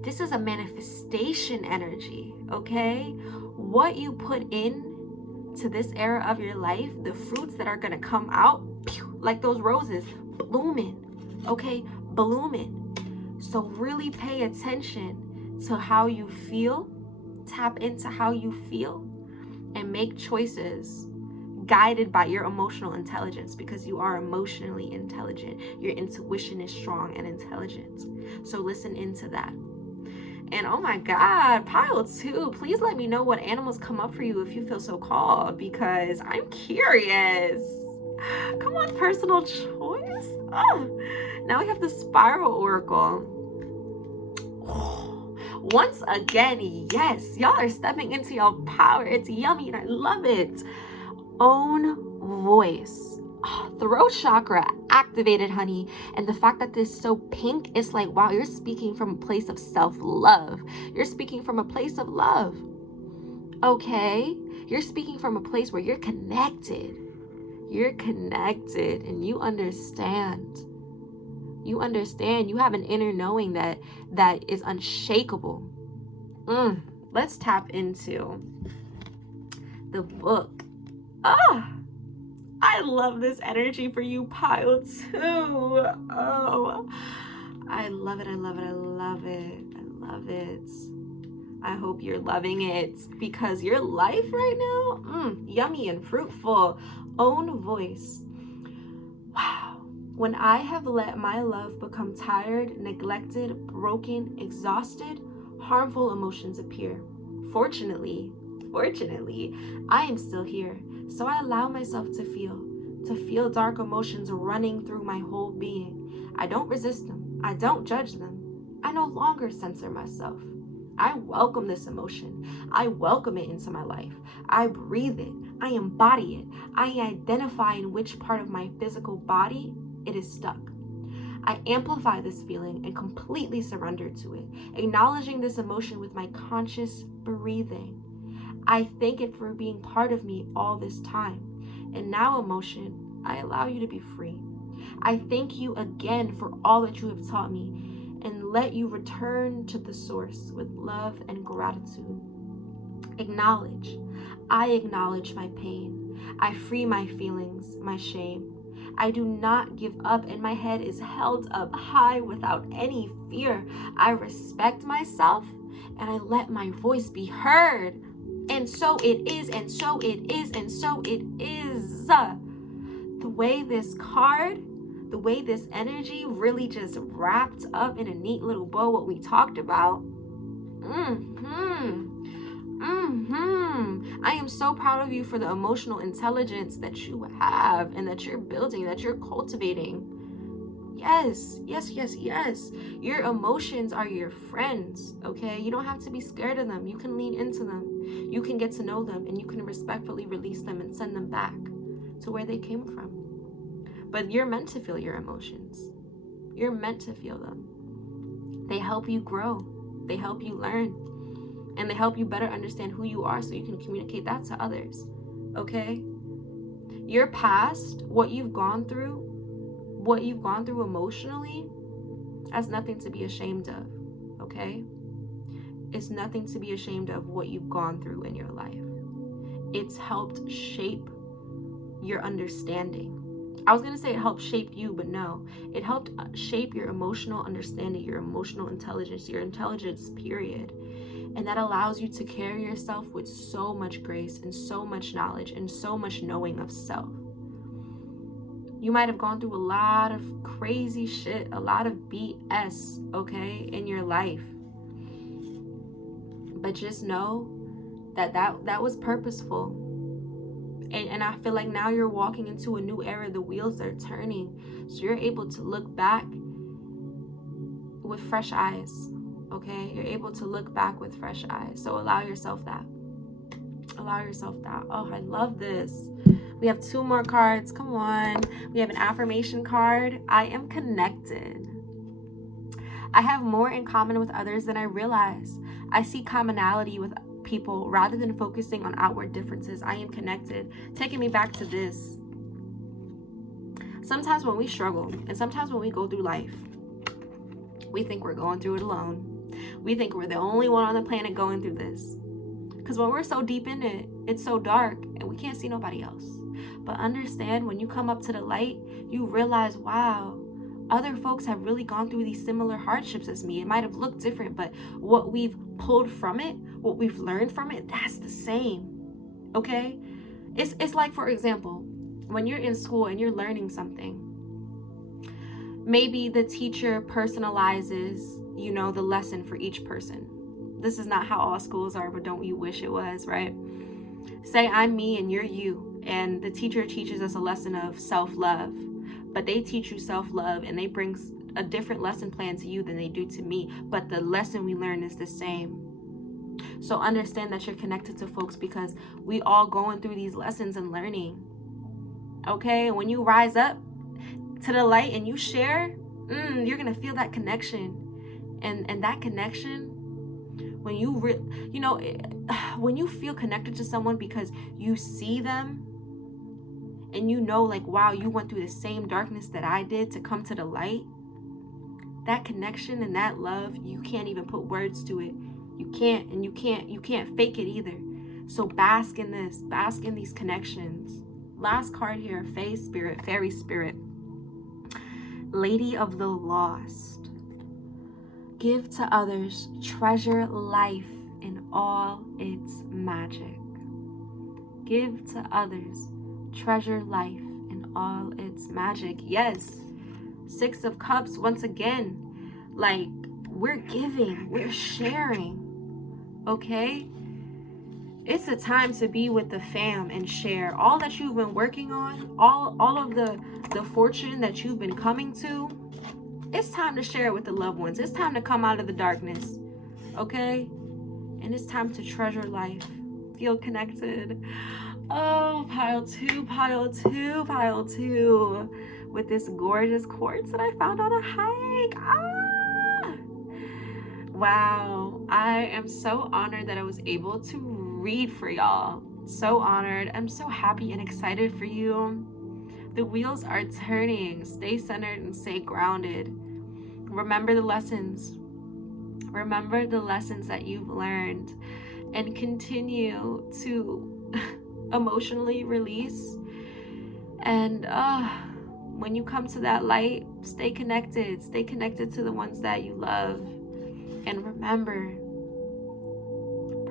This is a manifestation energy, okay? What you put in to this era of your life, the fruits that are gonna come out, like those roses, blooming, okay? Blooming. So really pay attention to how you feel, tap into how you feel, and make choices guided by your emotional intelligence, because you are emotionally intelligent. Your intuition is strong and intelligent. So listen into that. And oh my God, pile 2, please let me know what animals come up for you if you feel so called, because I'm curious. Come on, personal choice. Oh, now we have the Spiral Oracle. Once again, yes, y'all are stepping into your power. It's yummy and I love it. Own voice. Oh, throat chakra activated, honey. And the fact that this is so pink, it's like, wow, you're speaking from a place of self-love. You're speaking from a place of love. Okay? You're speaking from a place where you're connected. You're connected and you understand. You understand. You have an inner knowing that is unshakable. Let's tap into the book. I love this energy for you, pile 2. Oh, I love it. I love it. I love it. I love it. I hope you're loving it, because your life right now, yummy and fruitful. Own voice. Wow. When I have let my love become tired, neglected, broken, exhausted, harmful emotions appear. Fortunately, I am still here. So I allow myself to feel dark emotions running through my whole being. I don't resist them. I don't judge them. I no longer censor myself. I welcome this emotion. I welcome it into my life. I breathe it. I embody it. I identify in which part of my physical body it is stuck. I amplify this feeling and completely surrender to it, acknowledging this emotion with my conscious breathing. I thank it for being part of me all this time. And now, emotion, I allow you to be free. I thank you again for all that you have taught me, and let you return to the source with love and gratitude. Acknowledge. I acknowledge my pain. I free my feelings, my shame. I do not give up, and my head is held up high without any fear. I respect myself, and I let my voice be heard. And so it is, and so it is, and so it is. The way this card, the way this energy really just wrapped up in a neat little bow what we talked about. I am so proud of you for the emotional intelligence that you have and that you're building, that you're cultivating. Yes. Your emotions are your friends, okay? You don't have to be scared of them. You can lean into them. You can get to know them, and you can respectfully release them and send them back to where they came from. But you're meant to feel your emotions. You're meant to feel them. They help you grow. They help you learn. And they help you better understand who you are so you can communicate that to others, okay? Your past, what you've gone through emotionally, has nothing to be ashamed of, okay? It's nothing to be ashamed of what you've gone through in your life. It's helped shape your understanding. I was going to say it helped shape you, but no. It helped shape your emotional understanding, your emotional intelligence, your intelligence, period. And that allows you to carry yourself with so much grace and so much knowledge and so much knowing of self. You might have gone through a lot of crazy shit, a lot of BS, okay, in your life. But just know that was purposeful. And I feel like now you're walking into a new era. The wheels are turning. So you're able to look back with fresh eyes, okay? You're able to look back with fresh eyes. So allow yourself that. Allow yourself that. Oh, I love this. We have 2 more cards. Come on. We have an affirmation card. I am connected. I have more in common with others than I realize. I see commonality with people rather than focusing on outward differences. I am connected. Taking me back to this. Sometimes when we struggle and sometimes when we go through life, we think we're going through it alone. We think we're the only one on the planet going through this. Because when we're so deep in it, it's so dark and we can't see nobody else. But understand, when you come up to the light, you realize, wow, other folks have really gone through these similar hardships as me. It might have looked different, but what we've pulled from it, what we've learned from it, that's the same. Okay? It's like, for example, when you're in school and you're learning something, maybe the teacher personalizes, the lesson for each person. This is not how all schools are, but don't you wish it was, right? Say I'm me and you're you, and the teacher teaches us a lesson of self-love, but they teach you self-love and they bring a different lesson plan to you than they do to me, but the lesson we learn is the same. So understand that you're connected to folks because we all going through these lessons and learning. Okay? When you rise up to the light and you share, you're gonna feel that connection. And that connection, when you when you feel connected to someone because you see them and like, wow, you went through the same darkness that I did to come to the light, that connection and that love, you can't even put words to it. You can't, and you can't fake it either. So bask in this, bask in these connections. Last card here, fairy spirit, Lady of the Lost. Give to others, treasure life in all its magic. Give to others, treasure life in all its magic. Yes, 6 of Cups, once again, like, we're giving, we're sharing, okay? It's a time to be with the fam and share all that you've been working on, all of the fortune that you've been coming to. It's time to share it with the loved ones. It's time to come out of the darkness, okay? And it's time to treasure life. Feel connected. Oh, pile 2, with this gorgeous quartz that I found on a hike. Wow, I am so honored that I was able to read for y'all. So honored. I'm so happy and excited for you. The wheels are turning. Stay centered and stay grounded. Remember the lessons. Remember the lessons that you've learned, and continue to emotionally release. And when you come to that light, stay connected. Stay connected to the ones that you love. And remember,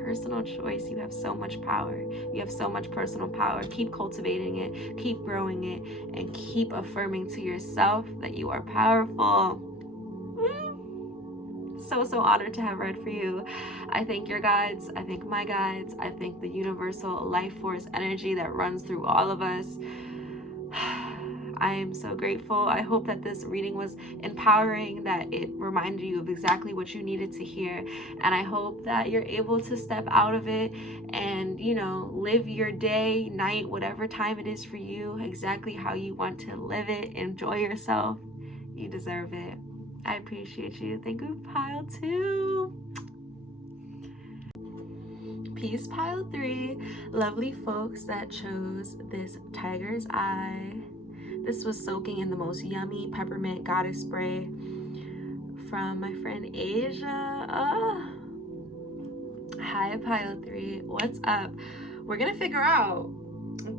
personal choice. You have so much power. You have so much personal power. Keep cultivating it, keep growing it, and keep affirming to yourself that you are powerful. So honored to have read for you. I thank your guides. I thank my guides. I thank the universal life force energy that runs through all of us. I am so grateful. I hope that this reading was empowering, that it reminded you of exactly what you needed to hear. And I hope that you're able to step out of it and, live your day, night, whatever time it is for you, exactly how you want to live it. Enjoy yourself. You deserve it. I appreciate you. Thank you, pile 2. Peace, pile 3. Lovely folks that chose this tiger's eye. This was soaking in the most yummy peppermint goddess spray from my friend Asia. Hi, pile 3. What's up? We're gonna figure out,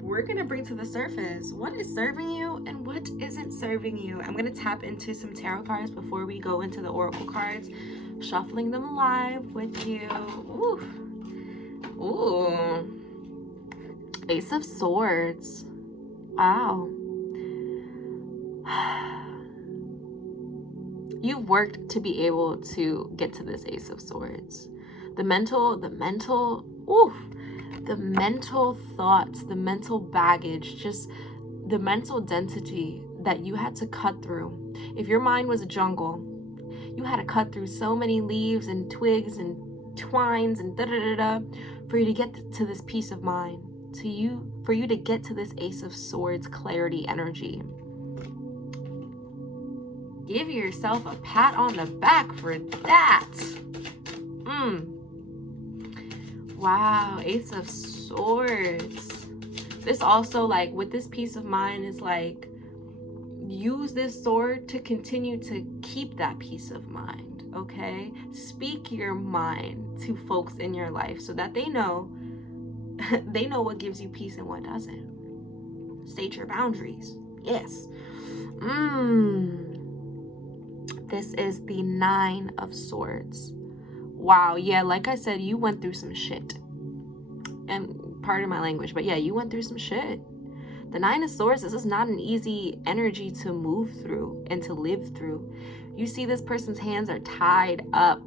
we're gonna bring to the surface what is serving you and what isn't serving you. I'm gonna tap into some tarot cards before we go into the oracle cards, shuffling them live with you. Ooh. Ooh. Ace of Swords. Wow. You've worked to be able to get to this Ace of Swords. The mental thoughts, the mental baggage, just the mental density that you had to cut through. If your mind was a jungle, you had to cut through so many leaves and twigs and twines and for you to get to this peace of mind, for you to get to this Ace of Swords clarity energy. Give yourself a pat on the back for that. Wow, Ace of Swords. This also, like, with this peace of mind is like, use this sword to continue to keep that peace of mind, okay? Speak your mind to folks in your life so that they know what gives you peace and what doesn't. State your boundaries. Yes. This is the 9 of Swords. Wow, yeah, like I said, you went through some shit. And pardon my language, but yeah, you went through some shit. The 9 of Swords, this is not an easy energy to move through and to live through. You see this person's hands are tied up.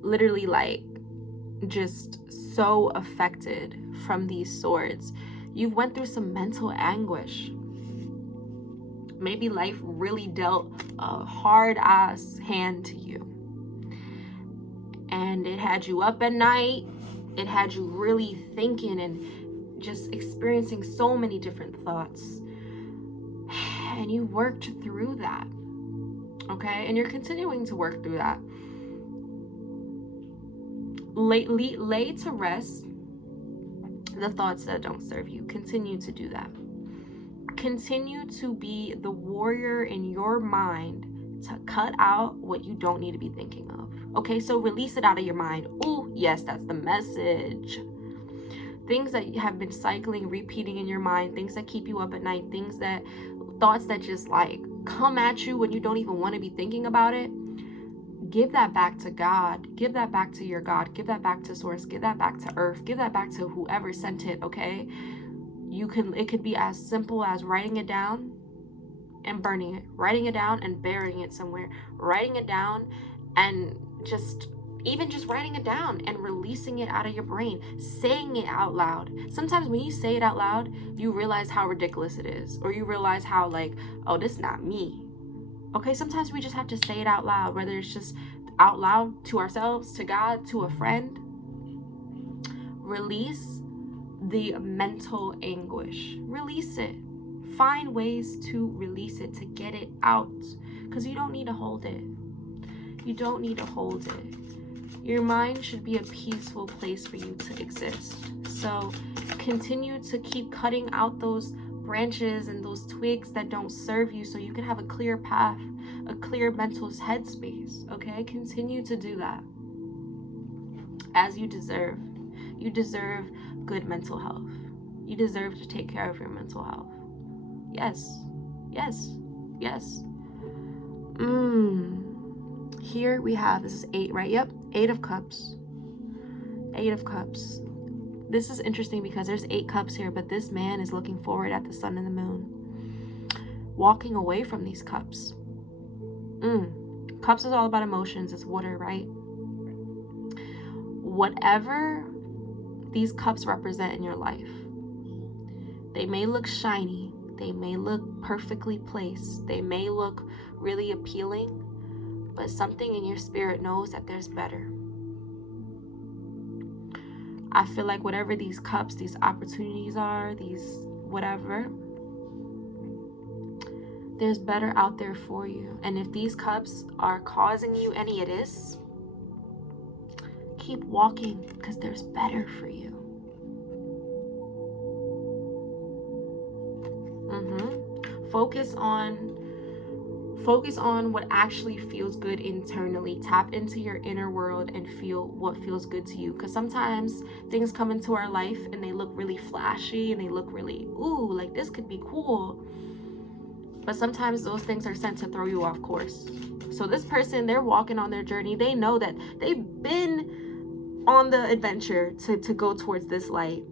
Literally, like, just so affected from these swords. You've went through some mental anguish. Maybe life really dealt a hard-ass hand to you. And it had you up at night. It had you really thinking and just experiencing so many different thoughts. And you worked through that. Okay? And you're continuing to work through that. Lay to rest the thoughts that don't serve you. Continue to do that. Continue to be the warrior in your mind to cut out what you don't need to be thinking of. Okay, so release it out of your mind. Oh, yes, that's the message. Things that have been cycling, repeating in your mind, things that keep you up at night, thoughts that just like come at you when you don't even want to be thinking about it. Give that back to God. Give that back to your God. Give that back to Source. Give that back to Earth. Give that back to whoever sent it, okay? It could be as simple as writing it down and burning it. Writing it down and burying it somewhere. Writing it down and just writing it down and releasing it out of your brain. Saying it out loud. Sometimes when you say it out loud, you realize how ridiculous it is. Or you realize how like, oh, this is not me. Okay, sometimes we just have to say it out loud, whether it's just out loud to ourselves, to God, to a friend. Release the mental anguish. Release it. Find ways to release it, to get it out, because you don't need to hold it. You don't need to hold it. Your mind should be a peaceful place for you to exist. So continue to keep cutting out those branches and those twigs that don't serve you so you can have a clear path, a clear mental headspace, okay? Continue to do that as you deserve. You deserve good mental health. You deserve to take care of your mental health. Yes, yes, yes. Here we have, this is 8, right? Yep, 8 of Cups. 8 of Cups. This is interesting because there's 8 cups here, but this man is looking forward at the sun and the moon. Walking away from these cups. Cups is all about emotions. It's water, right? Whatever these cups represent in your life, they may look shiny. They may look perfectly placed. They may look really appealing, but something in your spirit knows that there's better. I feel like whatever these cups, these opportunities are, these whatever, there's better out there for you. And if these cups are causing you any of this, keep walking because there's better for you. Focus on what actually feels good internally. Tap into your inner world and feel what feels good to you. Because sometimes things come into our life and they look really flashy and they look really, ooh, like this could be cool. But sometimes those things are sent to throw you off course. So this person, they're walking on their journey. They know that they've been on the adventure to go towards this light.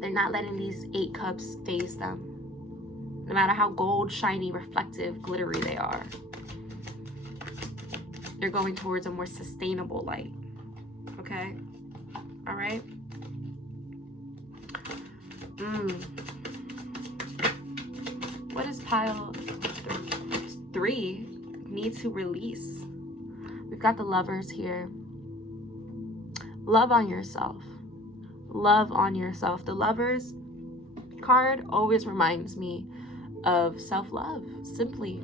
They're not letting these 8 cups phase them, no matter how gold, shiny, reflective, glittery they are. They're going towards a more sustainable light. Okay? All right? What does pile 3 need to release? We've got the Lovers here. Love on yourself. Love on yourself. The Lovers card always reminds me of self-love, simply,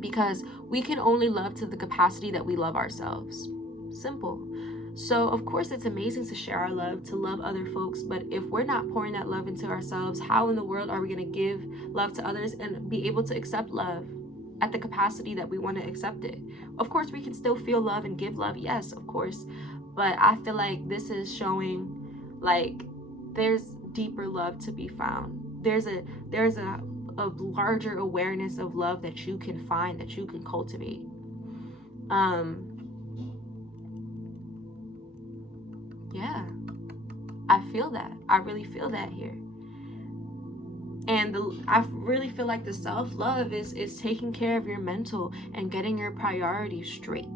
because we can only love to the capacity that we love ourselves. Simple. So of course it's amazing to share our love, to love other folks, but if we're not pouring that love into ourselves, how in the world are we going to give love to others and be able to accept love at the capacity that we want to accept it? Of course we can still feel love and give love, yes, of course, but I feel like this is showing like there's deeper love to be found. There's a larger awareness of love that you can find, that you can cultivate. Yeah, I feel that. I really feel that here. And I really feel like the self-love is taking care of your mental and getting your priorities straight.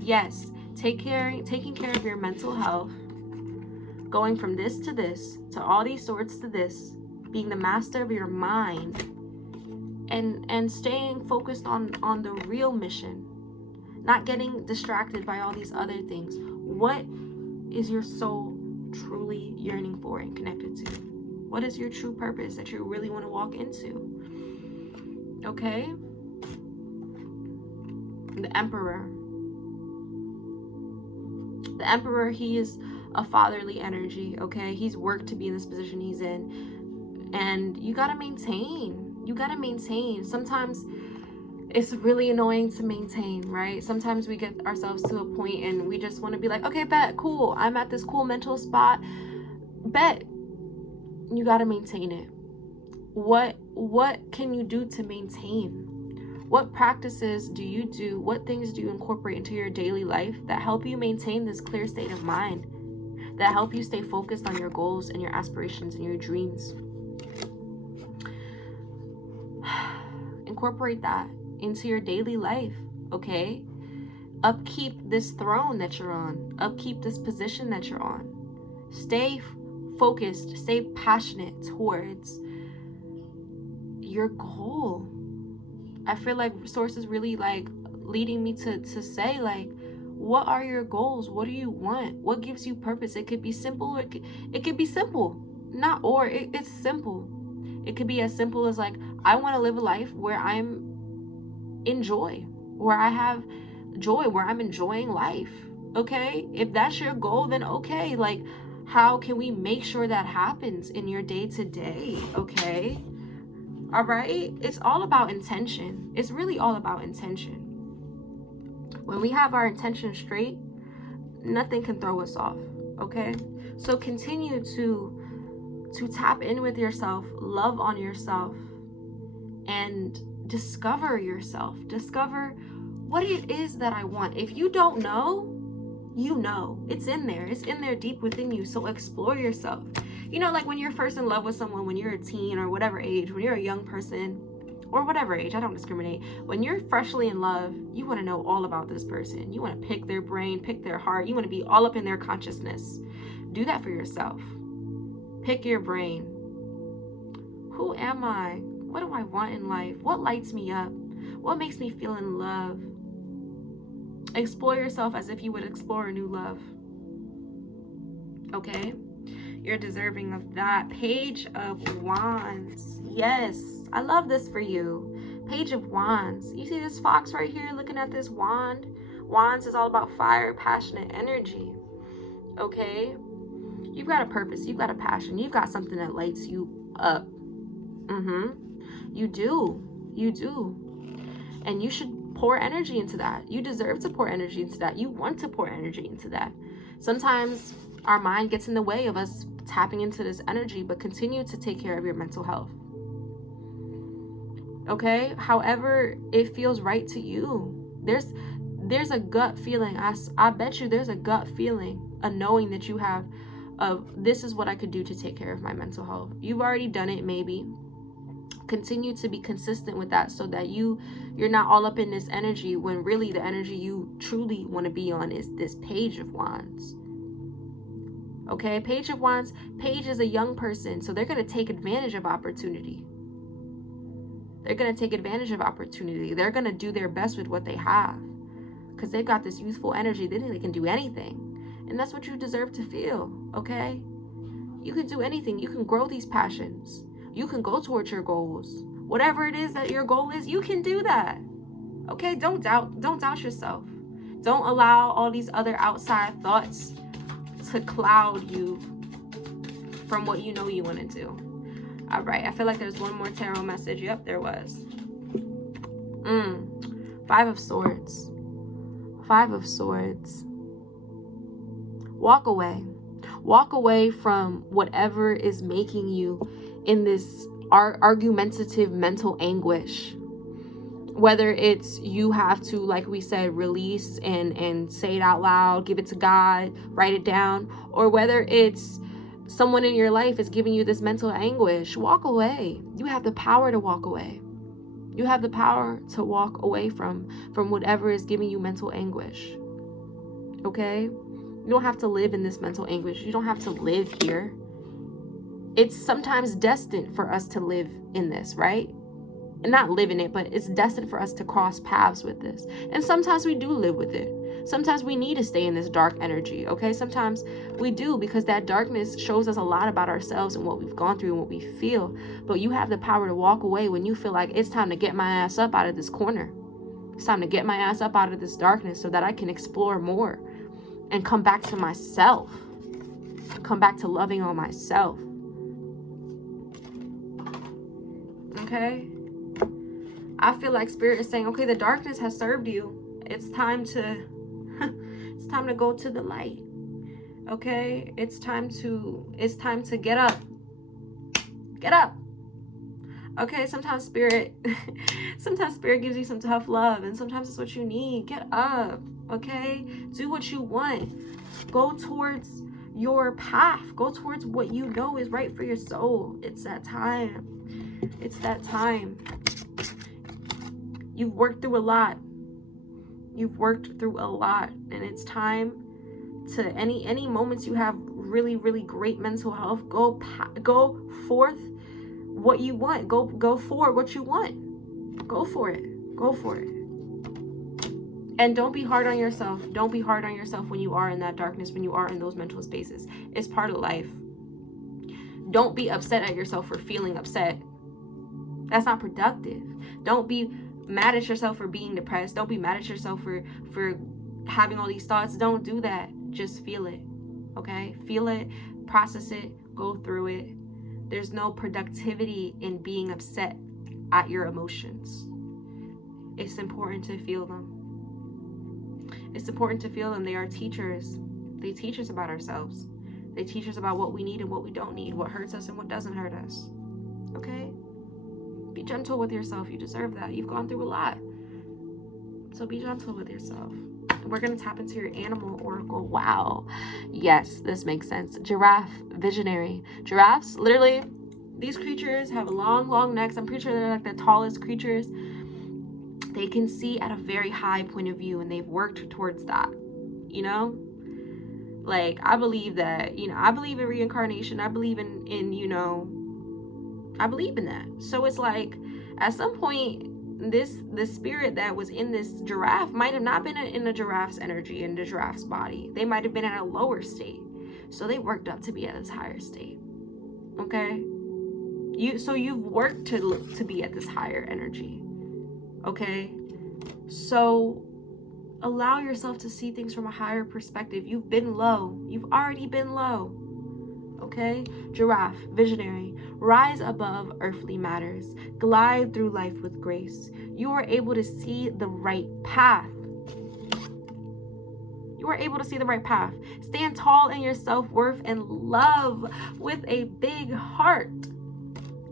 Yes, taking care of your mental health, going from this to all these sorts to this, being the master of your mind, and staying focused on the real mission, not getting distracted by all these other things. What is your soul truly yearning for and connected to? What is your true purpose that you really want to walk into? Okay? The Emperor. The Emperor, he is a fatherly energy, okay? He's worked to be in this position he's in. And you gotta maintain. You gotta maintain. Sometimes it's really annoying to maintain, right? Sometimes we get ourselves to a point and we just want to be like, okay, bet, cool. I'm at this cool mental spot. Bet. You got to maintain it. What can you do to maintain? What practices do you do? What things do you incorporate into your daily life that help you maintain this clear state of mind? That help you stay focused on your goals and your aspirations and your dreams? Incorporate that into your daily life, okay? Upkeep this throne that you're on. Upkeep this position that you're on. Stay focused, stay passionate towards your goal. I feel like Source is really like leading me to say like, what are your goals? What do you want? What gives you purpose? It could be simple. It could be simple. It's simple. It could be as simple as like, I want to live a life where I'm in joy, where I have joy, where I'm enjoying life. Okay, if that's your goal, then okay, like how can we make sure that happens in your day-to-day? Okay, all right, it's all about intention. It's really all about intention. When we have our intention straight, nothing can throw us off. Okay, so continue to tap in with yourself, love on yourself, and discover yourself. Discover what it is that I want. If you don't know, you know. It's in there. It's in there deep within you. So explore yourself. You know, like when you're first in love with someone, when you're a teen or whatever age, when you're a young person or whatever age, I don't discriminate. When you're freshly in love, you want to know all about this person. You want to pick their brain, pick their heart. You want to be all up in their consciousness. Do that for yourself. Pick your brain. Who am I? What do I want in life? What lights me up? What makes me feel in love? Explore yourself as if you would explore a new love. Okay? You're deserving of that. Page of Wands. Yes, I love this for you. Page of Wands. You see this fox right here looking at this wand? Wands is all about fire, passionate energy. Okay? You've got a purpose. You've got a passion. You've got something that lights you up. You do. You do. And you should pour energy into that. You deserve to pour energy into that. You want to pour energy into that. Sometimes our mind gets in the way of us tapping into this energy, but continue to take care of your mental health. Okay? However it feels right to you. There's a gut feeling. I bet you there's a gut feeling, a knowing that you have of, this is what I could do to take care of my mental health. You've already done it, maybe. Continue to be consistent with that, so that you're not all up in this energy, when really the energy you truly want to be on is this Page of Wands. Okay, Page of Wands, Page is a young person, so they're going to take advantage of opportunity. They're going to take advantage of opportunity. They're going to do their best with what they have, because they've got this youthful energy. They think they can do anything. And that's what you deserve to feel, okay? You can do anything. You can grow these passions. You can go towards your goals. Whatever it is that your goal is, you can do that. Okay? Don't doubt yourself. Don't allow all these other outside thoughts to cloud you from what you know you want to do. All right. I feel like there's one more tarot message. Yep, there was. 5 of Swords. 5 of Swords. Walk away. Walk away from whatever is making you in this argumentative mental anguish. Whether it's you have to, like we said, release and say it out loud, give it to God, write it down, or whether it's someone in your life is giving you this mental anguish, walk away. You have the power to walk away. You have the power to walk away from whatever is giving you mental anguish. Okay? You don't have to live in this mental anguish. You don't have to live here. It's sometimes destined for us to live in this, right? And not live in it, but it's destined for us to cross paths with this. And sometimes we do live with it. Sometimes we need to stay in this dark energy, okay? Sometimes we do, because that darkness shows us a lot about ourselves and what we've gone through and what we feel. But you have the power to walk away when you feel like it's time to get my ass up out of this corner. It's time to get my ass up out of this darkness so that I can explore more and come back to myself. Come back to loving on myself. Okay? I feel like Spirit is saying, okay, the darkness has served you. It's time to it's time to go to the light. Okay? It's time to get up. Get up. Okay, sometimes Spirit gives you some tough love, and sometimes it's what you need. Get up. Okay? Do what you want. Go towards your path. Go towards what you know is right for your soul. It's that time. It's that time. You've worked through a lot. You've worked through a lot, and it's time to any moments you have really, really great mental health, go forth what you want. Go for what you want. Go for it. Go for it. And don't be hard on yourself. Don't be hard on yourself when you are in that darkness, when you are in those mental spaces. It's part of life. Don't be upset at yourself for feeling upset. That's not productive. Don't be mad at yourself for being depressed. Don't be mad at yourself for having all these thoughts. Don't do that. Just feel it. Okay? Feel it, process it, go through it. There's no productivity in being upset at your emotions. It's important to feel them. It's important to feel them. They are teachers. They teach us about ourselves. They teach us about what we need and what we don't need, what hurts us and what doesn't hurt us. Okay? Be gentle with yourself. You deserve that. You've gone through a lot. So be gentle with yourself. We're going to tap into your animal oracle. Wow. Yes, this makes sense. Giraffe, visionary. Giraffes, literally, these creatures have long, long necks. I'm pretty sure they're like the tallest creatures. They can see at a very high point of view, and they've worked towards that. You know? Like, I believe that, I believe in reincarnation. I believe in I believe in that. So it's like, at some point, the spirit that was in this giraffe might have not been in a giraffe's energy, in the giraffe's body. They might have been at a lower state. So they worked up to be at this higher state. Okay? So you've worked to be at this higher energy. Okay? So allow yourself to see things from a higher perspective. You've been low. You've already been low. Okay? Giraffe, visionary. Rise above earthly matters. Glide through life with grace. You are able to see the right path. You are able to see the right path. Stand tall in your self-worth and love with a big heart.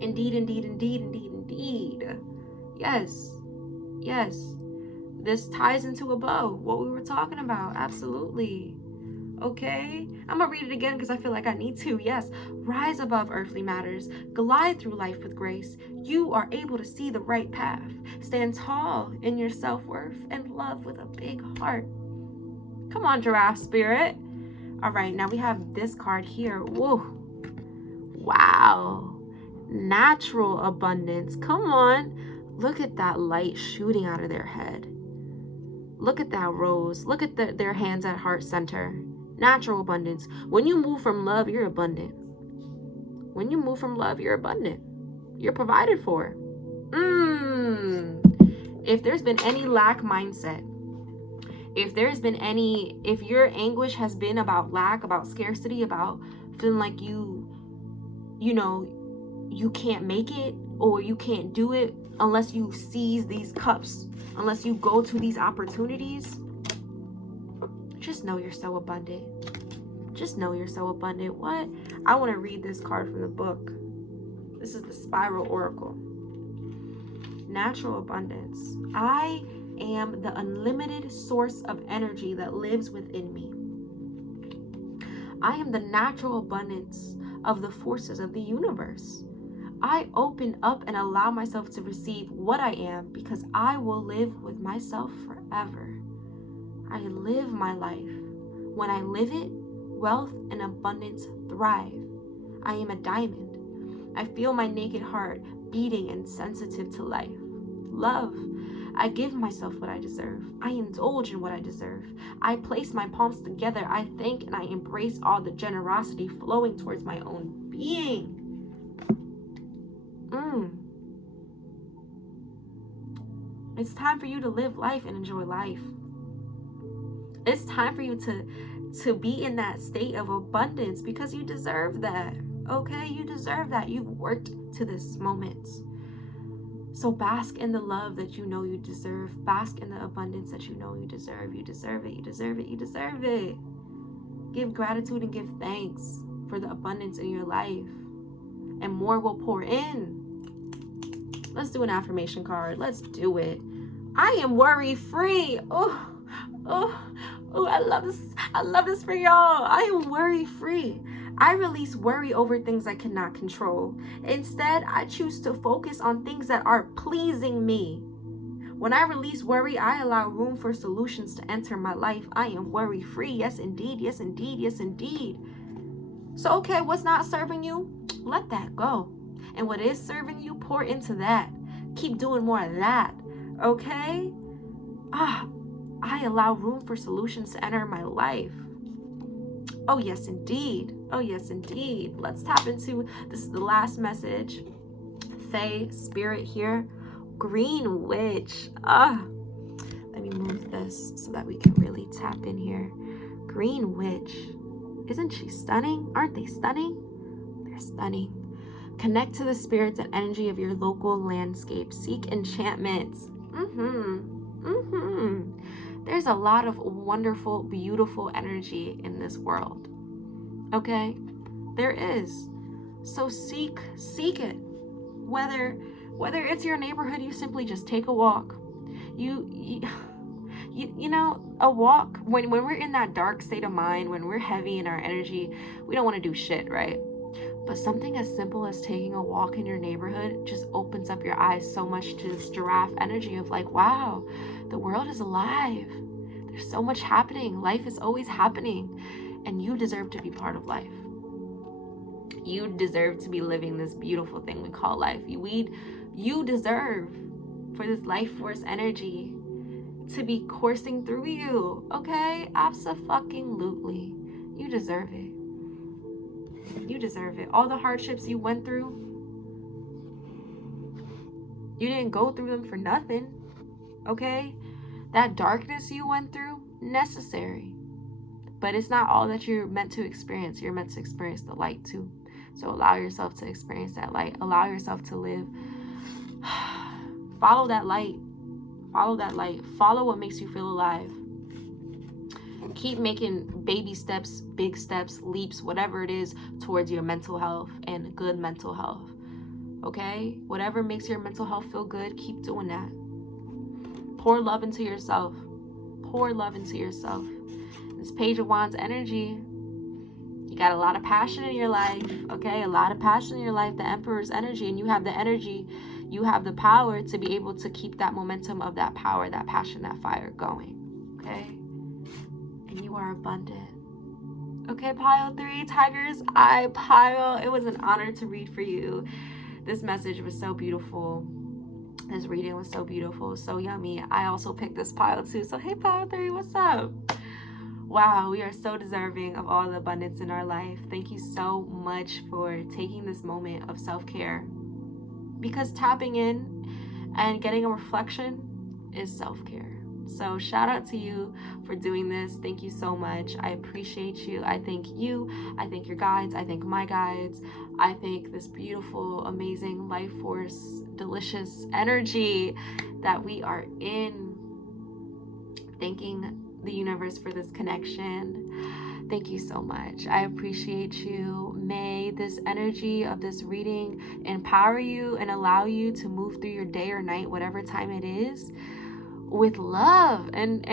Indeed, indeed, indeed, indeed, indeed. Yes. Yes. This ties into above what we were talking about. Absolutely. Okay, I'm gonna read it again because I feel like I need to. Yes, rise above earthly matters, glide through life with grace. You are able to see the right path. Stand tall in your self-worth and love with a big heart. Come on, giraffe spirit. All right, now we have this card here. Whoa. Wow. Natural abundance. Come on. Look at that light shooting out of their head. Look at that rose. Look at their hands at heart center. Natural abundance. When you move from love, you're abundant. When you move from love, you're abundant. You're provided for. If there's been any lack mindset, if your anguish has been about lack, about scarcity, about feeling like you can't make it or you can't do it unless you seize these cups, unless you go to these opportunities, just know you're so abundant. Just know you're so abundant. What? I want to read this card from the book. This is the Spiral Oracle. Natural abundance. I am the unlimited source of energy that lives within me. I am the natural abundance of the forces of the universe. I open up and allow myself to receive what I am because I will live with myself forever. I live my life. When I live it, wealth and abundance thrive. I am a diamond. I feel my naked heart beating and sensitive to life. Love. I give myself what I deserve. I indulge in what I deserve. I place my palms together. I thank and I embrace all the generosity flowing towards my own being. It's time for you to live life and enjoy life. It's time for you to be in that state of abundance because you deserve that. Okay, you deserve that. You've worked to this moment. So bask in the love that you know you deserve. Bask in the abundance that you know you deserve. You deserve it. You deserve it. You deserve it. Give gratitude and give thanks for the abundance in your life. And more will pour in. Let's do an affirmation card. Let's do it. I am worry-free. Oh, I love this. I love this for y'all. I am worry-free. I release worry over things I cannot control. Instead, I choose to focus on things that are pleasing me. When I release worry, I allow room for solutions to enter my life. I am worry-free. Yes, indeed. Yes, indeed. Yes, indeed. So, okay, what's not serving you? Let that go. And what is serving you, pour into that. Keep doing more of that. Okay? I allow room for solutions to enter my life. Oh, yes, indeed. Oh, yes, indeed. Let's tap into, this is the last message. Fae spirit here. Green witch. Let me move this so that we can really tap in here. Green witch. Isn't she stunning? Aren't they stunning? They're stunning. Connect to the spirits and energy of your local landscape. Seek enchantments. There's a lot of wonderful, beautiful energy in this world. Okay? There is. So seek it. Whether it's your neighborhood, you simply just take a walk. You know, a walk, when we're in that dark state of mind, when we're heavy in our energy, we don't want to do shit, right? But something as simple as taking a walk in your neighborhood just opens up your eyes so much to this giraffe energy of like, wow, the world is alive. There's so much happening. Life is always happening. And you deserve to be part of life. You deserve to be living this beautiful thing we call life. You deserve for this life force energy to be coursing through you. Okay? Abso-fucking-lutely. You deserve it. You deserve it. All the hardships you went through, you didn't go through them for nothing. Okay? That darkness you went through, necessary. But it's not all that you're meant to experience. You're meant to experience the light too. So allow yourself to experience that light. Allow yourself to live. Follow that light. Follow that light. Follow what makes you feel alive. Keep making baby steps, big steps, leaps, whatever it is, towards your mental health and good mental health. okay? Whatever makes your mental health feel good, keep doing that. Pour love into yourself. Pour love into yourself. This Page of Wands energy, you got a lot of passion in your life, okay? A lot of passion in your life, the Emperor's energy, and you have the energy, you have the power to be able to keep that momentum of that power, that passion, that fire going, okay? And you are abundant. Okay, pile 3, Tigers, pile. It was an honor to read for you. This message was so beautiful. This reading was so beautiful, so yummy. I also picked this pile too. So hey, pile 3, what's up? Wow, we are so deserving of all the abundance in our life. Thank you so much for taking this moment of self-care, because tapping in and getting a reflection is self-care. So shout out to you for doing this. Thank you so much. I appreciate you. I thank you. I thank your guides. I thank my guides. I thank this beautiful, amazing life force, delicious energy that we are in. Thanking the universe for this connection. Thank you so much. I appreciate you. May this energy of this reading empower you and allow you to move through your day or night, whatever time it is, with love, and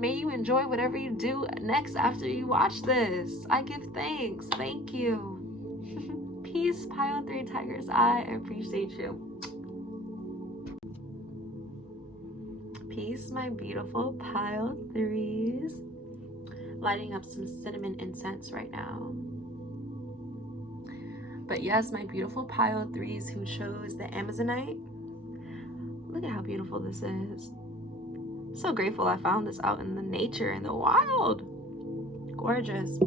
may you enjoy whatever you do next after you watch this. I give thanks. Thank you. Peace, pile 3, Tigers. I appreciate you. Peace, my beautiful pile 3s. Lighting up some cinnamon incense right now. But yes, my beautiful pile 3s who chose the Amazonite. Look at how beautiful this is. So grateful I found this out in the nature, in the wild. Gorgeous.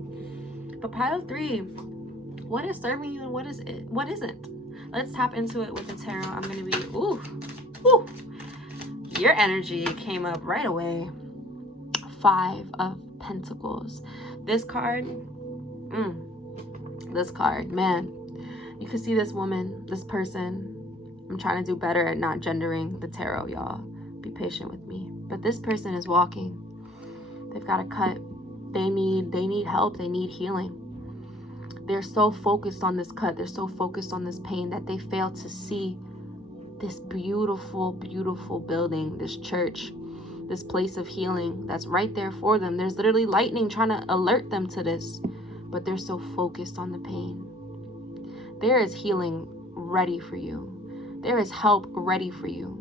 But pile 3, what is serving you and what isn't? Let's tap into it with the tarot. I'm gonna be, ooh. Your energy came up right away. 5 of Pentacles. This card, man. You can see this woman, this person. I'm trying to do better at not gendering the tarot, y'all. Be patient with me. But this person is walking. They've got a cut. They need help. They need healing. They're so focused on this cut. They're so focused on this pain that they fail to see this beautiful, beautiful building, this church, this place of healing that's right there for them. There's literally lightning trying to alert them to this, but they're so focused on the pain. There is healing ready for you. There is help ready for you.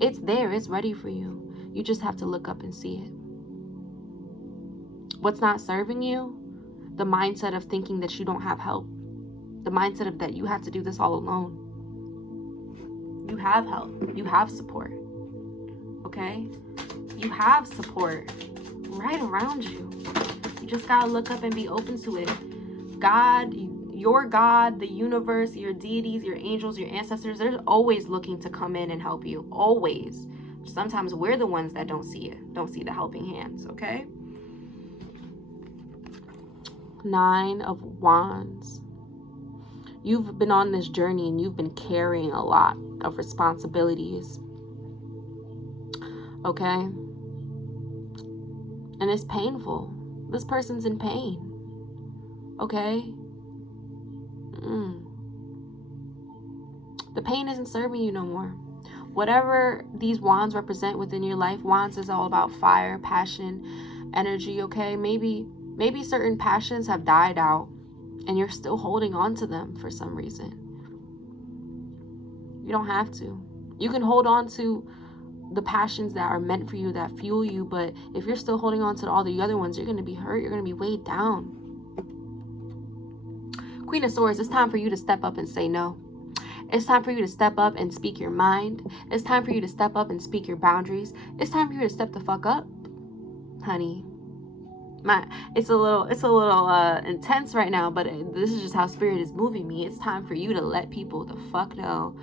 It's there. It's ready for you. You just have to look up and see it. What's not serving you? The mindset of thinking that you don't have help. The mindset of that you have to do this all alone. You have help. You have support. Okay? You have support right around you. You just gotta look up and be open to it. God, your God, the universe, your deities, your angels, your ancestors, they're always looking to come in and help you. Always. Sometimes we're the ones that don't see it. Don't see the helping hands, okay? 9 of Wands. You've been on this journey and you've been carrying a lot of responsibilities. Okay? And it's painful. This person's in pain. Okay? The pain isn't serving you no more. Whatever these wands represent within your life, wands is all about fire, passion, energy, okay? Maybe certain passions have died out and you're still holding on to them for some reason. You don't have to. You can hold on to the passions that are meant for you, that fuel you, but if you're still holding on to all the other ones, you're going to be hurt. You're going to be weighed down. Queen of Swords, it's time for you to step up and say no. It's time for you to step up and speak your mind. It's time for you to step up and speak your boundaries. It's time for you to step the fuck up, honey. It's a little intense right now, but this is just how spirit is moving me. It's time for you to let people the fuck know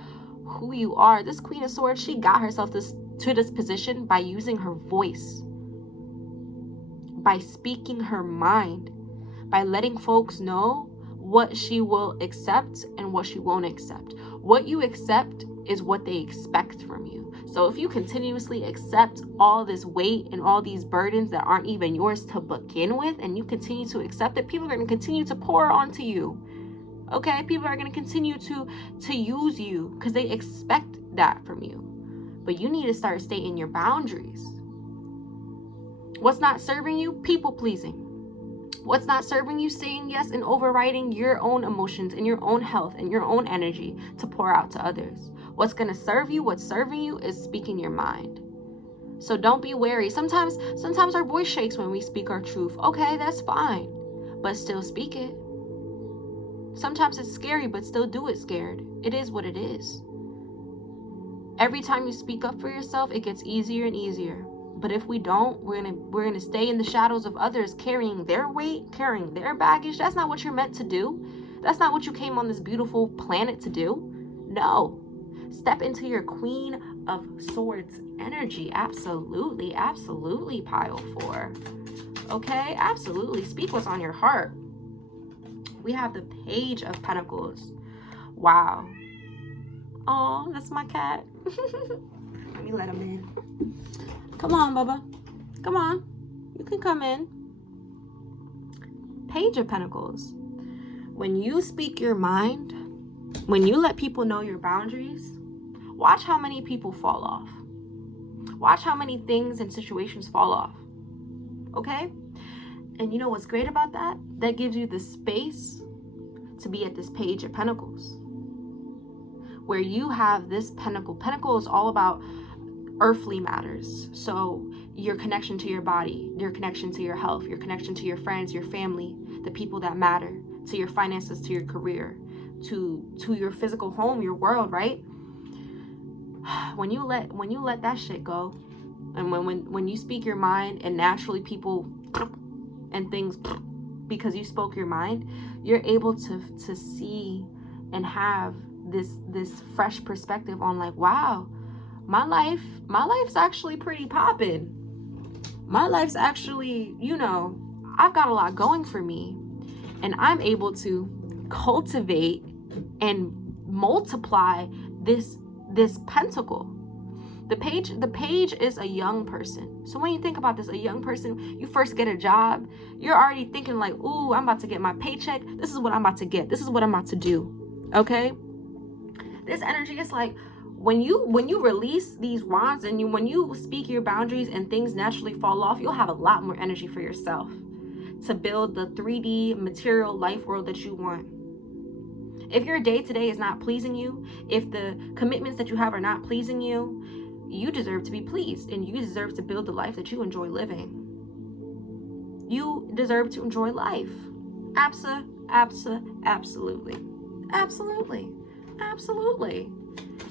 who you are. This Queen of Swords, she got herself to this position by using her voice, by speaking her mind, by letting folks know what she will accept and what she won't accept. What you accept is what they expect from you. So if you continuously accept all this weight and all these burdens that aren't even yours to begin with, and you continue to accept it, people are going to continue to pour onto you. Okay, people are going to continue to use you because they expect that from you. But you need to start stating your boundaries. What's not serving you? People pleasing. What's not serving you? Saying yes and overriding your own emotions and your own health and your own energy to pour out to others. What's going to serve you, what's serving you is speaking your mind. So don't be wary. Sometimes our voice shakes when we speak our truth. Okay, that's fine. But still speak it. Sometimes it's scary, but still do it scared. It is what it is. Every time you speak up for yourself, it gets easier and easier. But if we don't, we're gonna stay in the shadows of others, carrying their weight, carrying their baggage. That's not what you're meant to do. That's not what you came on this beautiful planet to do. No. Step into your Queen of Swords energy. Absolutely, absolutely, pile 4. Okay, absolutely. Speak what's on your heart. We have the Page of Pentacles. Wow. Oh, that's my cat. Let me let him in. Come on, Bubba. Come on. You can come in. Page of Pentacles. When you speak your mind, when you let people know your boundaries, watch how many people fall off. Watch how many things and situations fall off. Okay? And you know what's great about that? That gives you the space to be at this Page of Pentacles, where you have this pentacle. Pentacle is all about earthly matters. So your connection to your body, your connection to your health, your connection to your friends, your family, the people that matter, to your finances, to your career, to your physical home, your world, right? When you let that shit go, and when you speak your mind, and naturally people and things, because you spoke your mind, you're able to see and have this fresh perspective on, like, wow, my life's actually pretty poppin'. My life's actually, I've got a lot going for me, and I'm able to cultivate and multiply this pentacle. The page is a young person. So when you think about this, a young person, you first get a job, you're already thinking like, ooh, I'm about to get my paycheck. This is what I'm about to get. This is what I'm about to do. Okay? This energy is like, when you release these wands and when you speak your boundaries and things naturally fall off, you'll have a lot more energy for yourself to build the 3D material life world that you want. If your day-to-day is not pleasing you, if the commitments that you have are not pleasing you, you deserve to be pleased, and you deserve to build the life that you enjoy living. You deserve to enjoy life. Absolutely.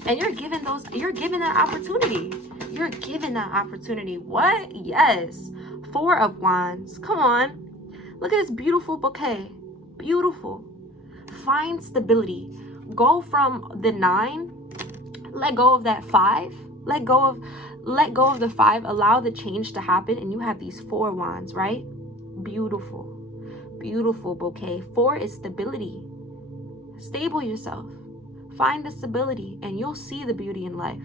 And you're given that opportunity. You're given that opportunity. What? Yes. 4 of Wands. Come on. Look at this beautiful bouquet. Beautiful. Find stability. Go from the 9. Let go of that 5. Let go of the 5. Allow the change to happen, and you have these 4 wands, right? Beautiful bouquet. 4 is stability. Stable yourself. Find the stability, and you'll see the beauty in life.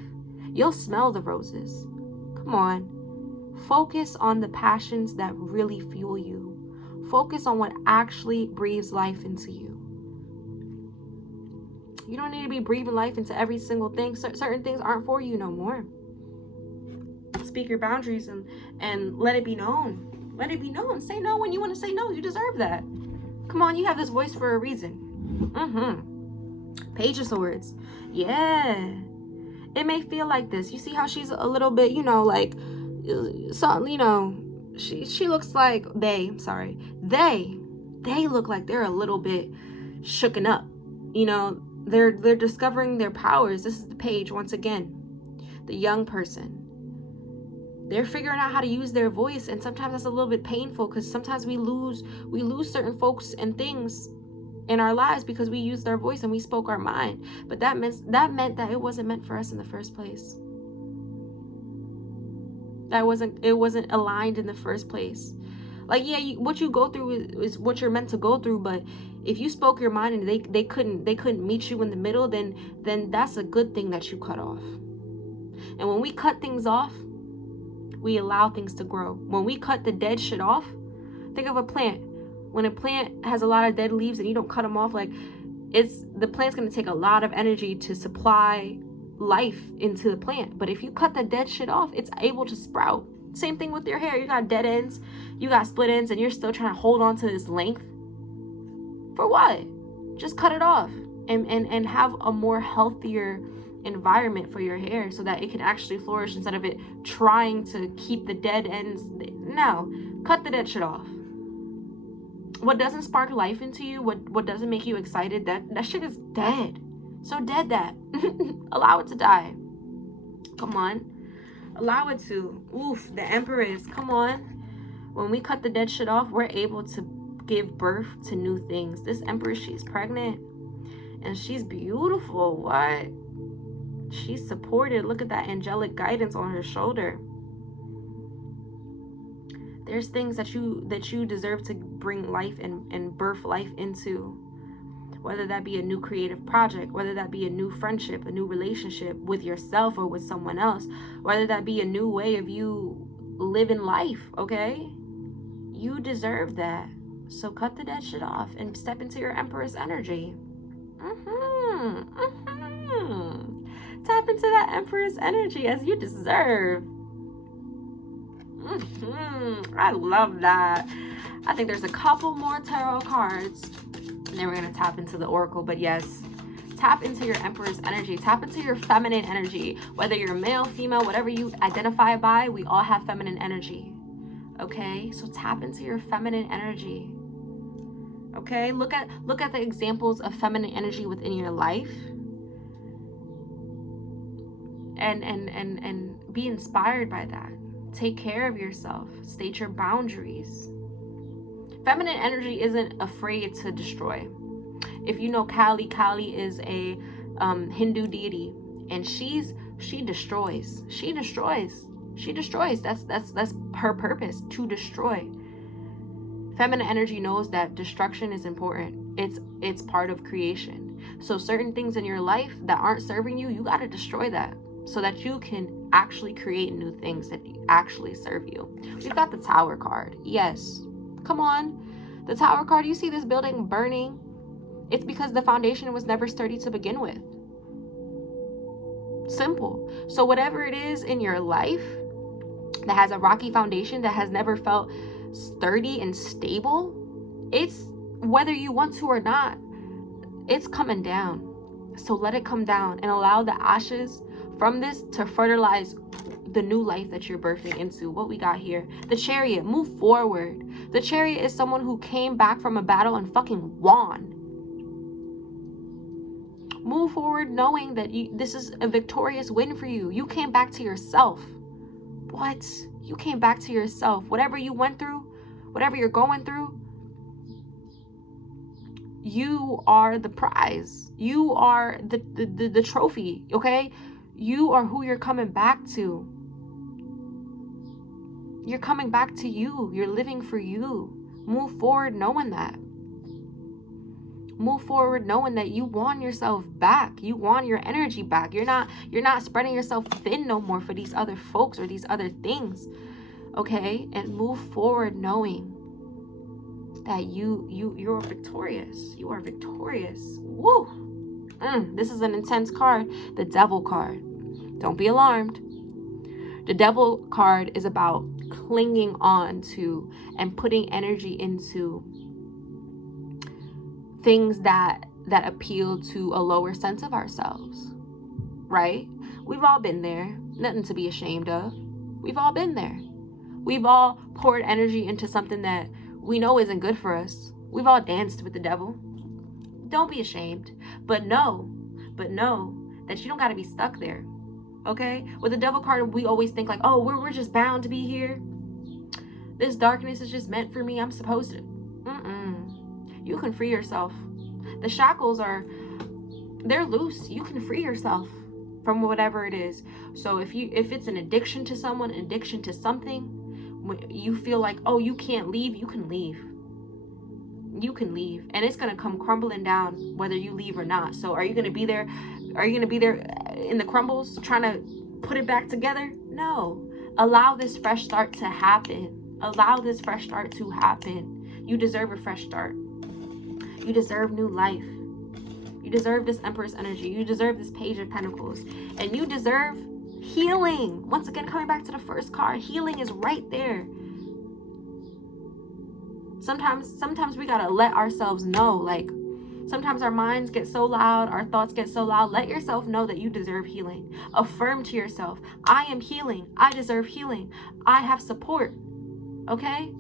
You'll smell the roses. Come on. Focus on the passions that really fuel you. Focus on what actually breathes life into you. You don't need to be breathing life into every single thing. Certain things aren't for you no more. Speak your boundaries and let it be known. Let it be known. Say no when you want to say no. You deserve that. Come on, you have this voice for a reason. Page of Swords. Yeah. It may feel like this. You see how she's a little bit, like, something, she looks like they look like they're a little bit shooken up. They're discovering their powers. This is the page once again. The young person. They're figuring out how to use their voice, and sometimes that's a little bit painful because sometimes we lose certain folks and things in our lives because we used our voice and we spoke our mind. But that meant that it wasn't meant for us in the first place. It wasn't aligned in the first place. Like, yeah, what you go through is what you're meant to go through, but if you spoke your mind and they couldn't meet you in the middle, then that's a good thing that you cut off. And when we cut things off, we allow things to grow. When we cut the dead shit off, think of a plant. When a plant has a lot of dead leaves and you don't cut them off, like, the plant's going to take a lot of energy to supply life into the plant. But if you cut the dead shit off, it's able to sprout. Same thing with your hair. You got dead ends, you got split ends, and you're still trying to hold on to this length. For what? Just cut it off and have a more healthier environment for your hair so that it can actually flourish instead of it trying to keep the dead ends. No, cut the dead shit off. What doesn't spark life into you, what doesn't make you excited, that shit is dead. So dead that. Allow it to die. Come on. Allow it to. Oof, the Empress. Come on. When we cut the dead shit off, we're able to give birth to new things. This Empress, she's pregnant. And she's beautiful. What? She's supported. Look at that angelic guidance on her shoulder. There's things that you deserve to bring life and birth life into. Whether that be a new creative project, whether that be a new friendship, a new relationship with yourself or with someone else, whether that be a new way of you living life, okay? You deserve that. So cut the dead shit off and step into your Empress energy. Tap into that Empress energy as you deserve. I love that. I think there's a couple more tarot cards and then we're going to tap into the oracle. But yes, tap into your Empress energy. Tap into your feminine energy. Whether you're male, female, whatever you identify by, we all have feminine energy. Okay, so tap into your feminine energy. Okay, look at the examples of feminine energy within your life and be inspired by that. Take care of yourself. State your boundaries. Feminine energy isn't afraid to destroy. If you know Kali is a Hindu deity, and she destroys. She destroys. That's her purpose, to destroy. Feminine energy knows that destruction is important. It's part of creation. So certain things in your life that aren't serving you, you got to destroy that so that you can actually create new things that actually serve you. We've got the Tower card. Yes. Come on. The Tower card, you see this building burning? It's because the foundation was never sturdy to begin with. Simple. So whatever it is in your life that has a rocky foundation, that has never felt sturdy and stable, it's, whether you want to or not, it's coming down. So let it come down and allow the ashes from this to fertilize the new life that you're birthing into. What we got here, the Chariot. Move forward. The Chariot is someone who came back from a battle and fucking won. Move forward knowing that this is a victorious win for you. You came back to yourself. What? You came back to yourself. Whatever you went through, whatever you're going through, you are the prize. You are the trophy, okay? You are who you're coming back to. You're coming back to you. You're living for you. Move forward knowing that. Move forward knowing that you want yourself back. You want your energy back. You're not spreading yourself thin no more for these other folks or these other things. Okay? And move forward knowing that you're victorious. You are victorious. Woo! This is an intense card. The Devil card. Don't be alarmed. The Devil card is about clinging on to and putting energy into things that appeal to a lower sense of ourselves, right? We've all been there. Nothing to be ashamed of. We've all been there. We've all poured energy into something that we know isn't good for us. We've all danced with the devil. Don't be ashamed, but know that you don't got to be stuck there. Okay? With the Devil card, we always think like, oh, we're just bound to be here. This darkness is just meant for me. I'm supposed to. You can free yourself. The shackles they're loose. You can free yourself from whatever it is. So if it's an addiction to someone, an addiction to something, when you feel like, oh, you can't leave, you can leave. You can leave, and it's gonna come crumbling down whether you leave or not. So are you gonna be there? Are you gonna be there in the crumbles trying to put it back together? No. Allow this fresh start to happen. Allow this fresh start to happen. You deserve a fresh start. You deserve new life. You deserve this Empress energy. You deserve this Page of Pentacles. And you deserve healing. Once again, coming back to the first card, healing is right there. Sometimes we gotta let ourselves know, like, sometimes our minds get so loud, our thoughts get so loud. Let yourself know that you deserve healing. Affirm to yourself, I am healing. I deserve healing. I have support. Okay?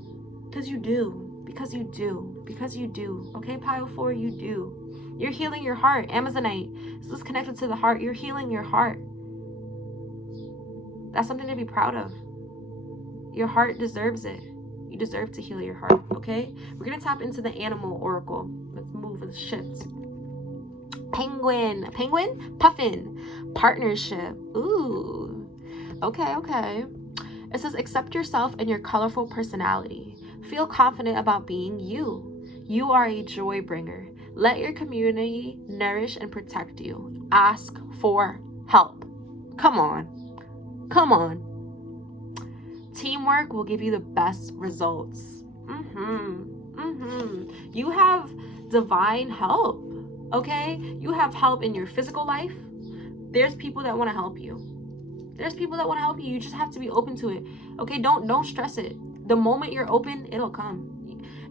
Because you do. Because you do. Because you do. Okay, Pile 4, you do. You're healing your heart. Amazonite. This is connected to the heart. You're healing your heart. That's something to be proud of. Your heart deserves it. You deserve to heal your heart, okay? We're going to tap into the animal oracle. Let's move with shift. Penguin. Penguin? Puffin. Partnership. Ooh. Okay. It says, accept yourself and your colorful personality. Feel confident about being you. You are a joy bringer. Let your community nourish and protect you. Ask for help. Come on. Come on. Teamwork will give you the best results. You have divine help, okay? You have help in your physical life. There's people that want to help you. There's people that want to help you. You just have to be open to it, okay? Don't stress it. The moment you're open, it'll come.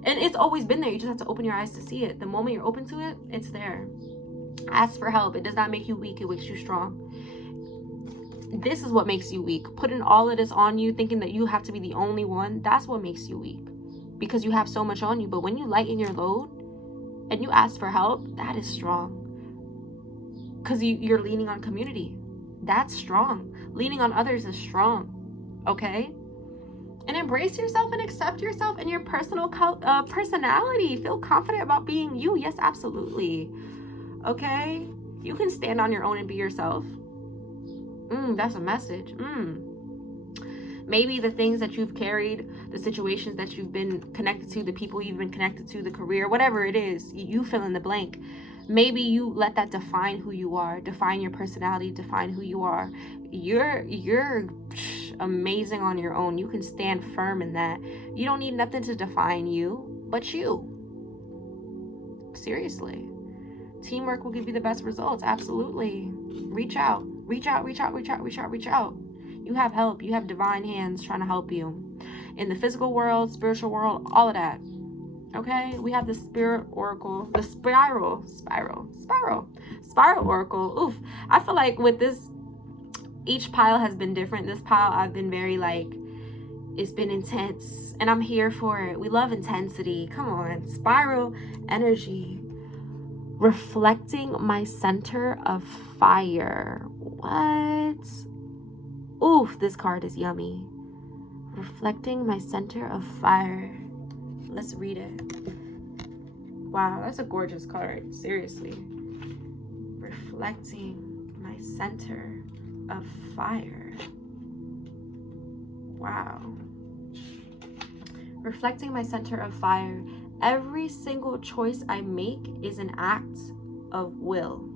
And it's always been there. You just have to open your eyes to see it. The moment you're open to it, it's there. Ask for help. It does not make you weak. It makes you strong. This is what makes you weak. Putting all of this on you, thinking that you have to be the only one, that's what makes you weak. Because you have so much on you. But when you lighten your load and you ask for help, that is strong. Because you're leaning on community. That's strong. Leaning on others is strong. Okay? And embrace yourself and accept yourself and your personal personality. Feel confident about being you. Yes, absolutely. Okay? You can stand on your own and be yourself. That's a message. Maybe the things that you've carried, the situations that you've been connected to, the people you've been connected to, the career, whatever it is, you fill in the blank. Maybe you let that define who you are, define your personality, define who you are. You're amazing on your own. You can stand firm in that. You don't need nothing to define you but you. Seriously. Teamwork will give you the best results. Absolutely. Reach out. Reach out. You have help. You have divine hands trying to help you. In the physical world, spiritual world, all of that. Okay? We have the spirit oracle. The spiral oracle. Oof. I feel like with this, each pile has been different. This pile, I've been very like, it's been intense. And I'm here for it. We love intensity. Come on. Spiral energy. Reflecting my center of fire. What? Oof, this card is yummy. Reflecting my center of fire. Let's read it. Wow, that's a gorgeous card. Seriously. Reflecting my center of fire. Wow. Reflecting my center of fire. Every single choice I make is an act of will.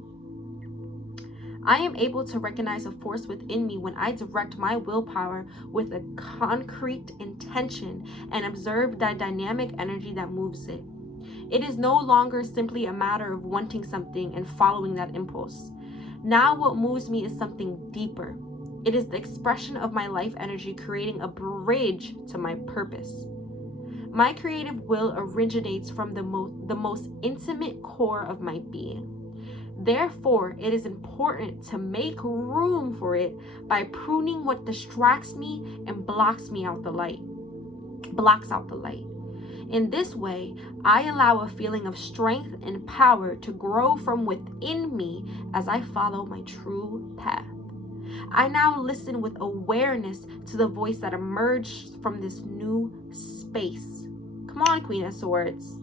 I am able to recognize a force within me when I direct my willpower with a concrete intention and observe that dynamic energy that moves it. It is no longer simply a matter of wanting something and following that impulse. Now what moves me is something deeper. It is the expression of my life energy creating a bridge to my purpose. My creative will originates from the most intimate core of my being. Therefore, it is important to make room for it by pruning what distracts me and blocks out the light. In this way, I allow a feeling of strength and power to grow from within me as I follow my true path. I now listen with awareness to the voice that emerged from this new space. Come on, Queen of Swords.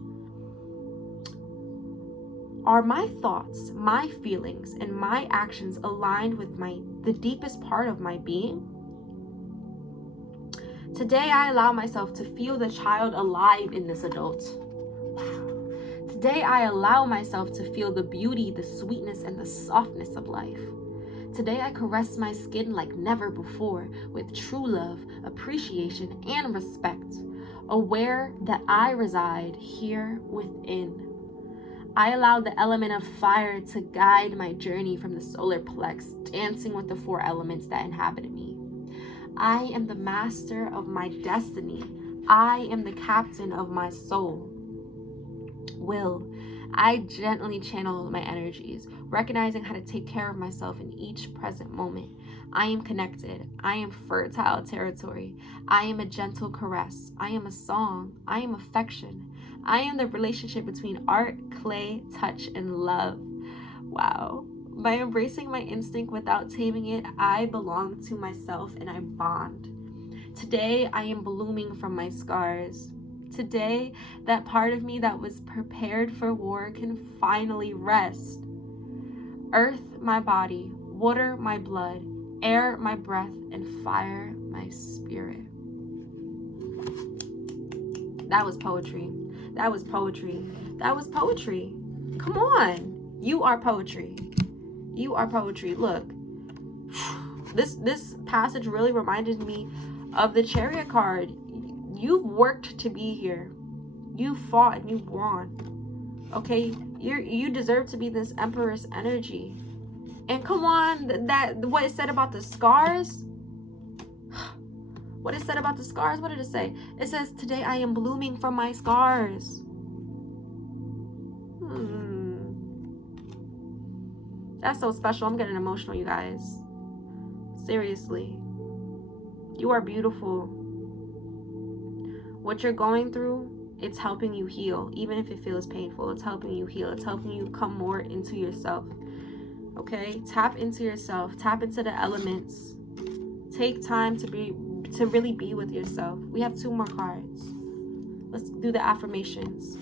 Are my thoughts, my feelings, and my actions aligned with the deepest part of my being? Today, I allow myself to feel the child alive in this adult. Wow. Today, I allow myself to feel the beauty, the sweetness, and the softness of life. Today, I caress my skin like never before with true love, appreciation, and respect, aware that I reside here within. I allow the element of fire to guide my journey from the solar plex, dancing with the 4 elements that inhabit me. I am the master of my destiny. I am the captain of my soul. Will. I gently channel my energies, recognizing how to take care of myself in each present moment. I am connected. I am fertile territory. I am a gentle caress. I am a song. I am affection. I am the relationship between art, clay, touch, and love. Wow. By embracing my instinct without taming it, I belong to myself and I bond. Today, I am blooming from my scars. Today, that part of me that was prepared for war can finally rest. Earth, my body, water, my blood, air, my breath, and fire, my spirit. That was poetry. That was poetry. That was poetry. Come on. You are poetry. You are poetry. Look, this passage really reminded me of the Chariot card. You've worked to be here. You fought and you won. Okay? You deserve to be this Empress energy. And come on, that what it said about the scars. What it said about the scars, what did it say? It says, today I am blooming from my scars. That's so special. I'm getting emotional, you guys. Seriously. You are beautiful. What you're going through, it's helping you heal. Even if it feels painful, it's helping you heal. It's helping you come more into yourself. Okay? Tap into yourself. Tap into the elements. Take time to really be with yourself. We have 2 more cards. Let's do the affirmations.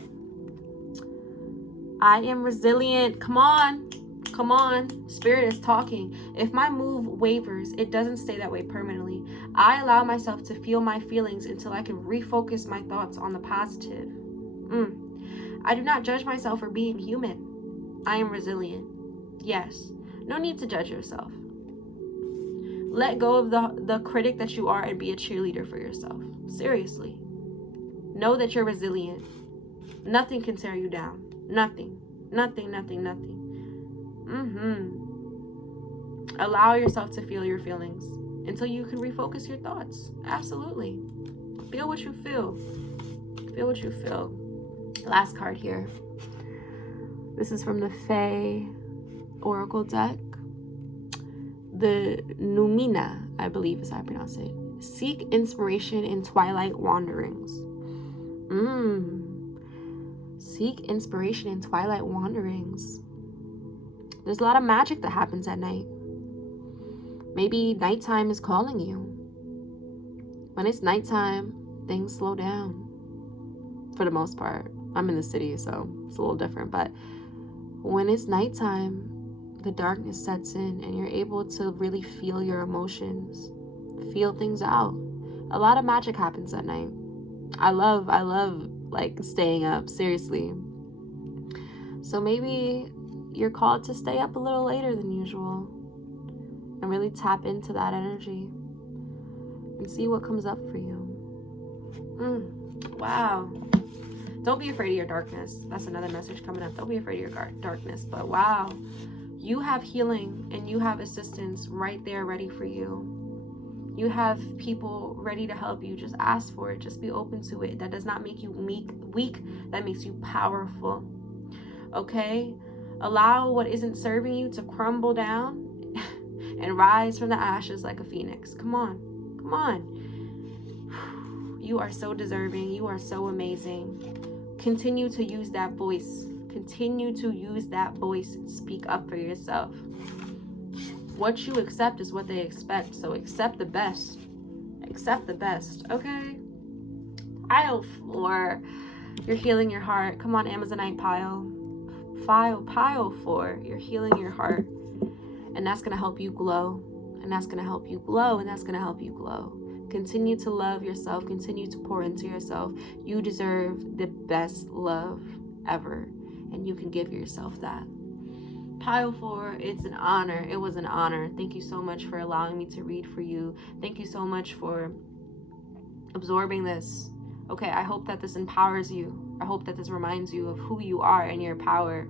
I am resilient. Come on. Come on. Spirit is talking. If my move wavers, it doesn't stay that way permanently. I allow myself to feel my feelings until I can refocus my thoughts on the positive. I do not judge myself for being human. I am resilient. Yes. No need to judge yourself. Let go of the critic that you are and be a cheerleader for yourself. Seriously. Know that you're resilient. Nothing can tear you down. Nothing. Nothing, nothing, nothing. Allow yourself to feel your feelings until you can refocus your thoughts. Absolutely. Feel what you feel. Feel what you feel. Last card here. This is from the Fae Oracle deck. The Numina, I believe is how I pronounce it. Seek inspiration in twilight wanderings. Seek inspiration in twilight wanderings. There's a lot of magic that happens at night. Maybe nighttime is calling you. When it's nighttime, things slow down. For the most part. I'm in the city, so it's a little different. But when it's nighttime, the darkness sets in and you're able to really feel your emotions, feel things out. A lot of magic happens at night. I love like staying up, seriously. So maybe you're called to stay up a little later than usual and really tap into that energy and see what comes up for you. Wow. Don't be afraid of your darkness. That's another message coming up. Don't be afraid of your darkness. But wow, you have healing and you have assistance right there ready for you. You have people ready to help you. Just ask for it. Just be open to it. That does not make you weak. That makes you powerful. Okay? Allow what isn't serving you to crumble down and rise from the ashes like a phoenix. Come on. Come on. You are so deserving. You are so amazing. Continue to use that voice. Continue to use that voice and speak up for yourself. What you accept is what they expect. So accept the best. Accept the best. Okay? Pile 4. You're healing your heart. Come on, Amazonite pile. Pile 4. You're healing your heart. And that's going to help you glow. And that's going to help you glow. And that's going to help you glow. Continue to love yourself. Continue to pour into yourself. You deserve the best love ever. And you can give yourself that. Pile 4, it's an honor. It was an honor. Thank you so much for allowing me to read for you. Thank you so much for absorbing this. Okay, I hope that this empowers you. I hope that this reminds you of who you are and your power.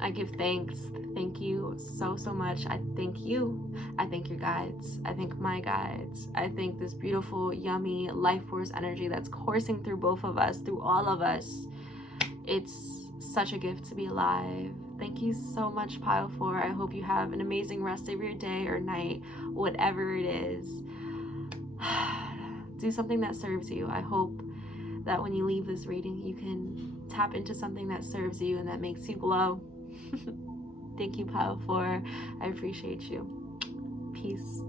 I give thanks. Thank you so, so much. I thank you. I thank your guides. I thank my guides. I thank this beautiful, yummy life force energy that's coursing through both of us, through all of us. It's such a gift to be alive. Thank you so much, Pile 4. I hope you have an amazing rest of your day or night, whatever it is. Do something that serves you. I hope that when you leave this reading, you can tap into something that serves you and that makes you glow. Thank you, Pile 4. I appreciate you. Peace.